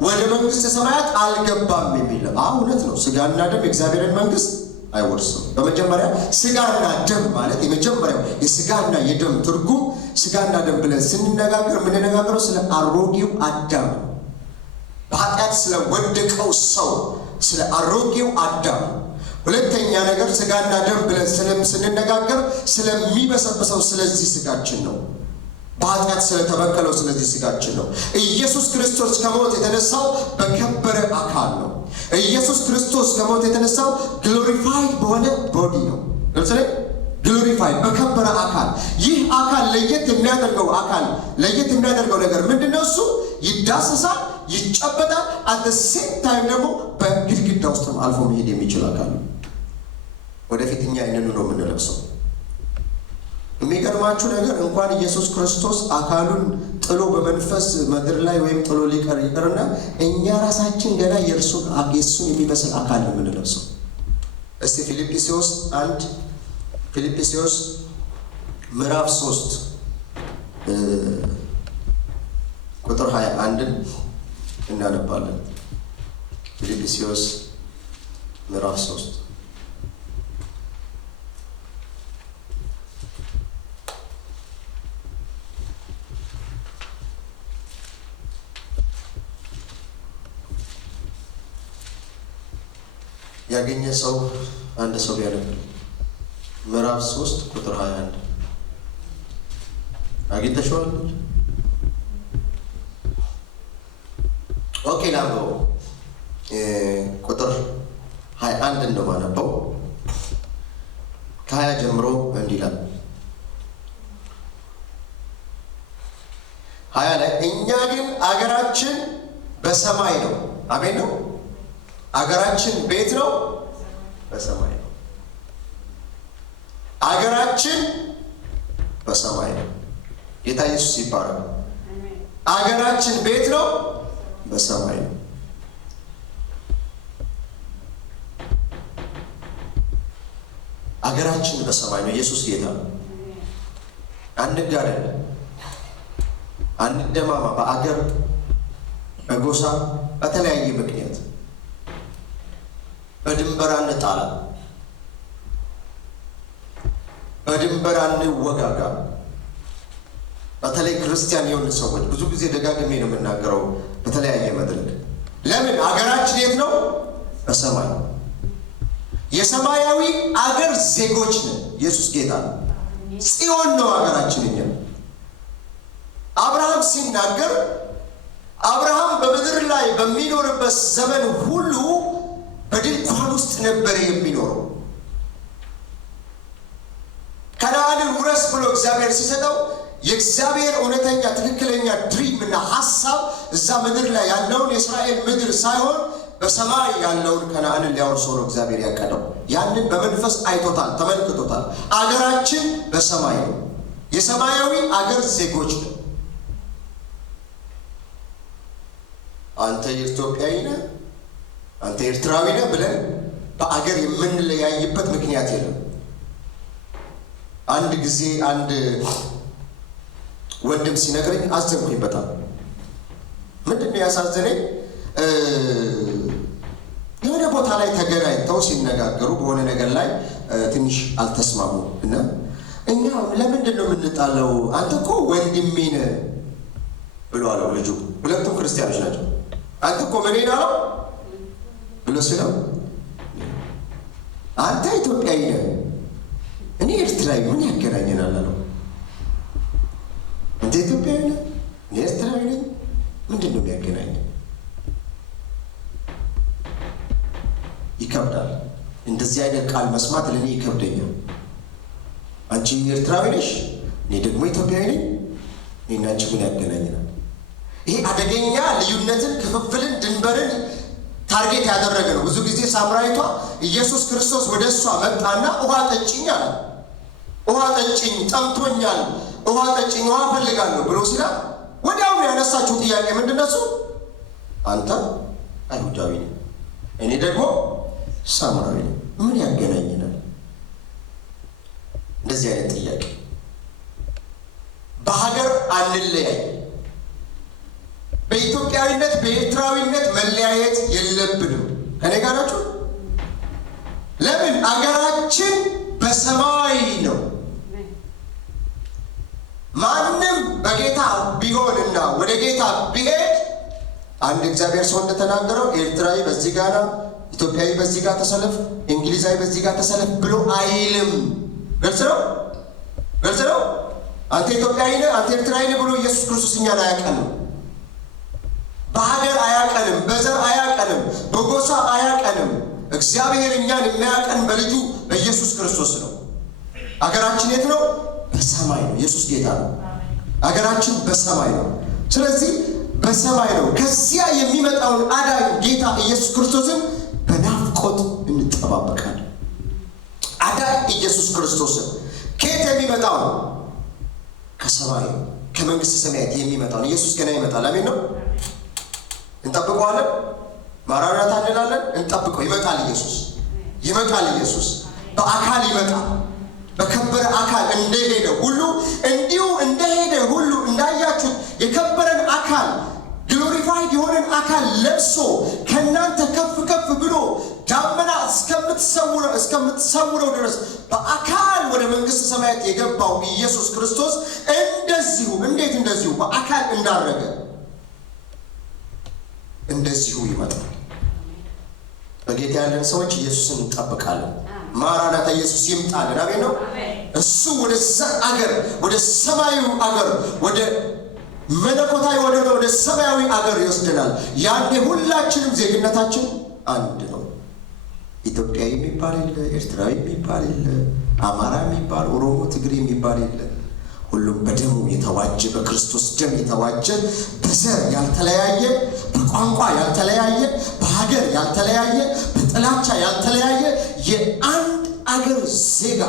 ወደ መንግስተ ሰማያት አልገባም የሚል እውነት ነው። ስጋና ደም የእግዚአብሔርን መንግስት አይወርስም። በመጀመሪያ ስጋና ደም ማለት የመጀመሪያው የስጋና የደም ትርጉም ስጋና ደም ብለን ስንነጋገር የምንነጋገረው ስለ አሮጌው አዳም ነው። በኃጢአት ስለወደቀው ሰው ስለ አሮጌው አዳም። ሁለተኛ ነገር ስጋና ደም ብለን ስንነጋገር ስለሚበሰብሰው ስለዚህ ስጋችን ነው። በኃጢአት ስለተበከለው ስለዚህ ስጋችን ነው። ኢየሱስ ክርስቶስ ከሞት የተነሳው በከበረ አካል ነው። ኢየሱስ ክርስቶስ ከሞት የተነሳው ግሎሪፋይድ በሆነ ቦዲ ነው። ለምሳሌ ግሎሪፋይድ በከበረ አካል። ይህ አካል ለየት የሚያደርገው ነገር ምንድነው? እሱ ይዳሰሳል፣ ይጨበጣል። አት ሴም ታይም ደግሞ በግድግዳ ውስጥ አልፎ መሄድ የሚችል አካል ነው። ወደፊት እኛ ይህንኑ ነው የምንለብሰው። የሚገርማችሁ ነገር እንኳን ኢየሱስ ክርስቶስ አካሉን ጥሎ በመንፈስ ምድር ላይ ወይም ጥሎ ሊቀር ይቅርና እኛ ራሳችን ገና የእሱን የሚመስል አካል ነው የምንለብሰው። እስቲ ፊልጵስዩስ ምዕራፍ 3 ቁጥር 21 እናነባለን። ፊልጵስዩስ ምዕራፍ 3 ያገኘ ሰው አንድ ሰው ቢያነብ ምዕራፍ 3 ቁጥር 21 አግኝተሽዋል? ኦኬ፣ ላምበው ቁጥር 21 እንደማነበው ከ20 ጀምሮ እንዲህ ይላል። 20 ላይ እኛ ግን አገራችን በሰማይ ነው። አሜን ነው። አገራችን ቤት ነው፣ በሰማይ ነው። አገራችን በሰማይ ነው። ጌታ ኢየሱስ ይባረክ። አገራችን ቤት ነው፣ በሰማይ ነው። አገራችን በሰማይ ነው። ኢየሱስ ጌታ ነው። አንጋደል፣ አንደማማ። በአገር በጎሳ በተለያየ ምክንያት በድንበር አንጣላ፣ በድንበር አንወጋጋ። በተለይ ክርስቲያን የሆኑ ሰዎች ብዙ ጊዜ ደጋግሜ ነው የምናገረው በተለያየ መድረክ። ለምን? አገራችን የት ነው? በሰማይ። የሰማያዊ አገር ዜጎች ነን። ኢየሱስ ጌታ ነው። ጽዮን ነው አገራችን። እኛ አብርሃም ሲናገር አብርሃም በምድር ላይ በሚኖርበት ዘመን ሁሉ በድንኳን ውስጥ ነበር የሚኖረው። ከነዓንን ውረስ ብሎ እግዚአብሔር ሲሰጠው የእግዚአብሔር እውነተኛ ትክክለኛ ድሪም እና ሀሳብ እዛ ምድር ላይ ያለውን የእስራኤል ምድር ሳይሆን በሰማይ ያለውን ከነዓንን ሊያወርሰው ነው እግዚአብሔር ያቀደው። ያንን በመንፈስ አይቶታል፣ ተመልክቶታል። አገራችን በሰማይ ነው። የሰማያዊ አገር ዜጎች ነው። አንተ ኢትዮጵያዊ ነህ፣ አንተ ኤርትራዊ ነህ ብለን በአገር የምንለያይበት ምክንያት የለም። አንድ ጊዜ አንድ ወንድም ሲነግረኝ አዘንኩኝ በጣም። ምንድነው ያሳዘነኝ? የሆነ ቦታ ላይ ተገናኝተው ሲነጋገሩ በሆነ ነገር ላይ ትንሽ አልተስማሙ እና እኛ ለምንድን ነው የምንጣለው? አንተ እኮ ወንድሜ ነህ ብሎ አለው ልጁ። ሁለቱም ክርስቲያኖች ናቸው። አንተ እኮ ምን ነው ብሎ ሲለው አንተ ኢትዮጵያዊ ነህ፣ እኔ ኤርትራዊ፣ ምን ያገናኘናል አለው። አንተ ኢትዮጵያዊ ነህ፣ እኔ ኤርትራዊ ነኝ፣ ምንድን ነው የሚያገናኘን? ይከብዳል። እንደዚህ አይነት ቃል መስማት ለእኔ ይከብደኛል። አንቺ ኤርትራዊ ነሽ፣ እኔ ደግሞ ኢትዮጵያዊ ነኝ፣ እኔና አንቺ ምን ያገናኘናል? ይሄ አደገኛ ልዩነትን፣ ክፍፍልን፣ ድንበርን ታርጌት ያደረገ ነው። ብዙ ጊዜ ሳምራዊቷ ኢየሱስ ክርስቶስ ወደ እሷ መጣና ውሃ ጠጭኝ አለ። ውሃ ጠጭኝ፣ ጠምቶኛል፣ ውሃ ጠጭኝ፣ ውሃ ፈልጋለሁ ብሎ ሲላት ወዲያውኑ ያነሳችው ጥያቄ ምንድን ነው? እሱ አንተ አይሁዳዊ ነህ፣ እኔ ደግሞ ሳምራዊ ነኝ፣ ምን ያገናኘናል? እንደዚህ አይነት ጥያቄ። በሀገር አንለያይ። በኢትዮጵያዊነት በኤርትራዊነት መለያየት የለብንም። ከኔ ጋር ናችሁ? ለምን? አገራችን በሰማይ ነው። ማንም በጌታ ቢሆንና ወደ ጌታ ቢሄድ አንድ እግዚአብሔር ሰው እንደተናገረው ኤርትራዊ በዚህ ጋር፣ ኢትዮጵያዊ በዚህ ጋር ተሰለፍ፣ እንግሊዛዊ በዚህ ጋር ተሰለፍ ብሎ አይልም። ግልጽ ነው፣ ግልጽ ነው። አንተ ኢትዮጵያዊ ነህ፣ አንተ ኤርትራዊ ነህ ብሎ ኢየሱስ ክርስቶስ እኛን አያቀንም። በሀገር አያቀንም፣ በዘር አያቀንም፣ በጎሳ አያቀንም። እግዚአብሔር እኛን የሚያቀን በልጁ በኢየሱስ ክርስቶስ ነው። አገራችን የት ነው? በሰማይ ነው። ኢየሱስ ጌታ ነው። አገራችን በሰማይ ነው። ስለዚህ በሰማይ ነው። ከዚያ የሚመጣውን አዳኝ ጌታ ኢየሱስ ክርስቶስን በናፍቆት እንጠባበቃለን። አዳኝ ኢየሱስ ክርስቶስን ከየት የሚመጣው? ከሰማይ ከመንግስት ሰማያት የሚመጣው ኢየሱስ ገና ይመጣል። አሜን ነው። እንጠብቀዋለን። ማራናታ እንላለን። እንጠብቀው። ይመጣል ኢየሱስ፣ ይመጣል ኢየሱስ። በአካል ይመጣል። በከበረ አካል እንደሄደ ሁሉ እንዲሁ እንደሄደ ሁሉ እንዳያችሁት የከበረን አካል ግሎሪፋይድ የሆነን አካል ለብሶ ከእናንተ ከፍ ከፍ ብሎ ዳመና እስከምትሰውረው ድረስ በአካል ወደ መንግስት ሰማያት የገባው ኢየሱስ ክርስቶስ እንደዚሁ እንዴት እንደዚሁ በአካል እንዳረገ እንደዚሁ ይመጣል። በጌታ ያለን ሰዎች ኢየሱስን እንጠብቃለን። ማራናታ ኢየሱስ ይምጣልን። አሜን ነው። እሱ ወደዛ አገር፣ ወደ ሰማያዊ አገር፣ ወደ መለኮታዊ ወደ ሰማያዊ አገር ይወስደናል። ያኔ ሁላችንም ዜግነታችን አንድ ነው። ኢትዮጵያዊ የሚባል የለ፣ ኤርትራዊ የሚባል የለ፣ አማራ የሚባል፣ ኦሮሞ፣ ትግሬ የሚባል የለ። ሁሉም በደሙ የተዋጀ፣ በክርስቶስ ደም የተዋጀ፣ በዘር ያልተለያየ፣ በቋንቋ ያልተለያየ፣ በሀገር ያልተለያየ፣ በጥላቻ ያልተለያየ የአንድ አገር ዜጋ፣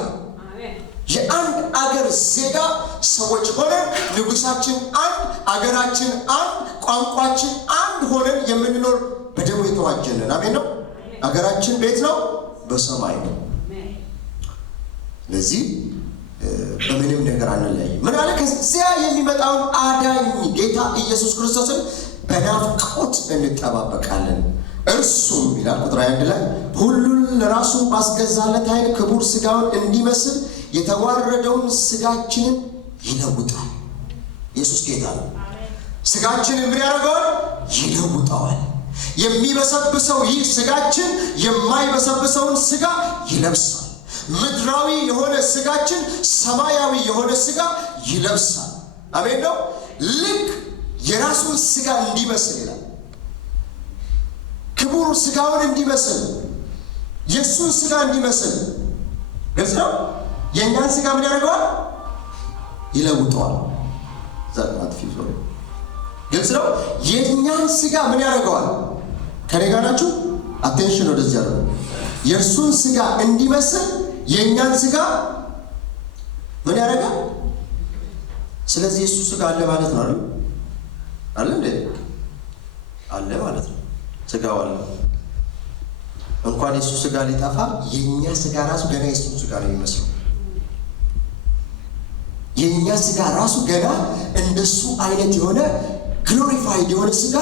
የአንድ አገር ዜጋ ሰዎች ሆነን ንጉሳችን አንድ፣ አገራችን አንድ፣ ቋንቋችን አንድ ሆነን የምንኖር በደሙ የተዋጀንን። አሜን ነው። አገራችን ቤት ነው፣ በሰማይ ነው። ስለዚህ በምንም ነገር አንለያይም። ምን አለ? ከዚያ የሚመጣውን አዳኝ ጌታ ኢየሱስ ክርስቶስን በናፍቆት እንጠባበቃለን። እርሱም ይላል ቁጥር 1 ላይ ሁሉን ለራሱ ባስገዛለት ኃይል ክቡር ሥጋውን እንዲመስል የተዋረደውን ሥጋችንን ይለውጣል። ኢየሱስ ጌታ ነው። ሥጋችንን ምን ያደርገዋል? ይለውጠዋል። የሚበሰብሰው ይህ ሥጋችን የማይበሰብሰውን ሥጋ ይለብሳል። ምድራዊ የሆነ ሥጋችን ሰማያዊ የሆነ ሥጋ ይለብሳል። አሜን ነው። ልክ የራሱን ሥጋ እንዲመስል ይላል። ክቡር ሥጋውን እንዲመስል፣ የእሱን ሥጋ እንዲመስል። ግልጽ ነው። የእኛን ሥጋ ምን ያደርገዋል? ይለውጠዋል። ግልጽ ነው። የእኛን ሥጋ ምን ያደርገዋል? ከኔ ጋር ናችሁ? አቴንሽን ወደዚህ ያደርጉ። የእርሱን ሥጋ እንዲመስል የእኛን ሥጋ ምን ያደርጋል? ስለዚህ የሱ ስጋ አለ ማለት ነው አለ እንዴ? አለ ማለት ነው። ስጋው አለ። እንኳን የሱ ስጋ ሊጠፋ የኛ ስጋ ራሱ ገና የሱ ስጋ ነው የሚመስለው። የኛ ስጋ ራሱ ገና እንደሱ አይነት የሆነ ግሎሪፋይድ የሆነ ስጋ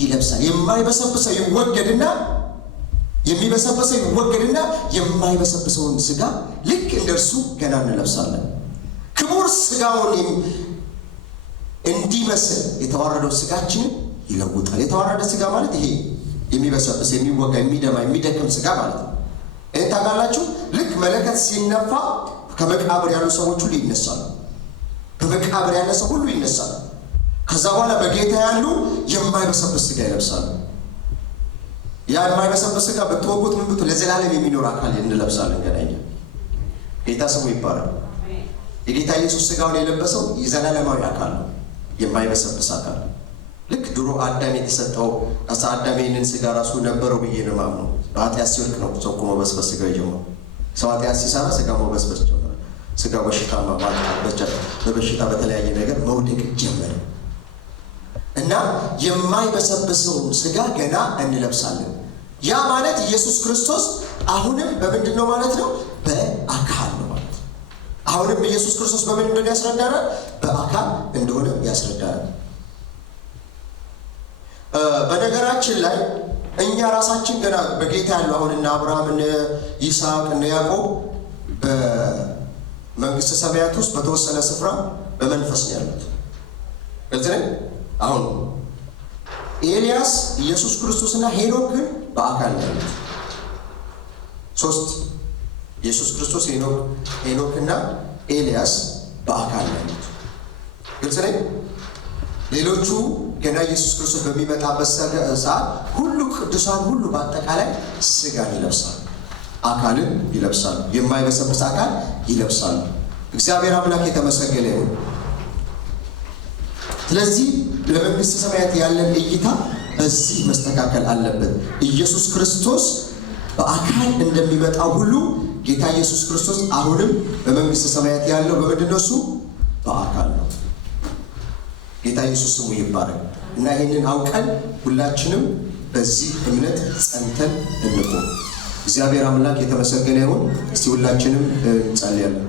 ይለብሳል። የማይበሰብሰው ይወገድና የሚበሰብሰው ይወገድና የማይበሰብሰውን ስጋ ልክ እንደርሱ ገና እንለብሳለን። ክቡር ስጋውን እንዲመስል የተዋረደው ስጋችንን ይለውጣል። የተዋረደ ስጋ ማለት ይሄ የሚበሰብስ የሚወጋ የሚደማ የሚደክም ስጋ ማለት ነው። ይሄን ታውቃላችሁ። ልክ መለከት ሲነፋ ከመቃብር ያሉ ሰዎች ሁሉ ይነሳሉ። በመቃብር ያለ ሰው ሁሉ ይነሳል። ከዛ በኋላ በጌታ ያሉ የማይበሰብስ ስጋ ይለብሳሉ። ያ የማይበሰብስ ስጋ በተወጉት ምን ብትሉ ለዘላለም የሚኖር አካል እንለብሳለን። ገናኛ ጌታ ስሙ ይባላል። የጌታ ኢየሱስ ስጋውን የለበሰው የዘላለማዊ አካል ነው፣ የማይበሰብስ አካል። ልክ ድሮ አዳም የተሰጠው ከዛ አዳም ይህንን ስጋ ራሱ ነበረው ብዬ ነው የማምነው። በኃጢአት ሲወድቅ ነው ሰው እኮ መበስበስ ስጋ የጀመረው። ሰው ኃጢአት ሲሰራ ስጋ መበስበስ ጀመረ። ስጋ በሽታ በበሽታ በተለያየ ነገር መውደቅ ጀመረ እና የማይበሰብሰውን ስጋ ገና እንለብሳለን። ያ ማለት ኢየሱስ ክርስቶስ አሁንም በምንድን ነው ማለት ነው? በአካል ነው ማለት ነው። አሁንም ኢየሱስ ክርስቶስ በምን እንደሆነ ያስረዳናል? በአካል እንደሆነ ያስረዳናል። በነገራችን ላይ እኛ ራሳችን ገና በጌታ ያለው አሁን እነ አብርሃም እነ ይስሐቅ እነ ያዕቆብ በመንግስተ ሰማያት ውስጥ በተወሰነ ስፍራ በመንፈስ ነው ያሉት። እዚህ አሁን ኤልያስ ኢየሱስ ክርስቶስና ሄኖክ ግን በአካል ነው ያሉት። ሶስት ኢየሱስ ክርስቶስ ሄኖክና ኤልያስ በአካል ነው ያሉት። ግልጽ ነኝ። ሌሎቹ ገና ኢየሱስ ክርስቶስ በሚመጣበት ሰዓት ሁሉ ቅዱሳን ሁሉ በአጠቃላይ ስጋን ይለብሳሉ፣ አካልን ይለብሳሉ፣ የማይበሰብስ አካል ይለብሳሉ። እግዚአብሔር አምላክ የተመሰገነ ይሁን። ስለዚህ ለመንግስተ ሰማያት ያለን እይታ በዚህ መስተካከል አለበት። ኢየሱስ ክርስቶስ በአካል እንደሚመጣው ሁሉ ጌታ ኢየሱስ ክርስቶስ አሁንም በመንግስተ ሰማያት ያለው በምንድን ነው? እሱ በአካል ነው። ጌታ ኢየሱስ ስሙ ይባረክ እና ይህንን አውቀን ሁላችንም በዚህ እምነት ጸንተን እንቆም። እግዚአብሔር አምላክ የተመሰገነ ይሁን። እስቲ ሁላችንም እንጸልያለን።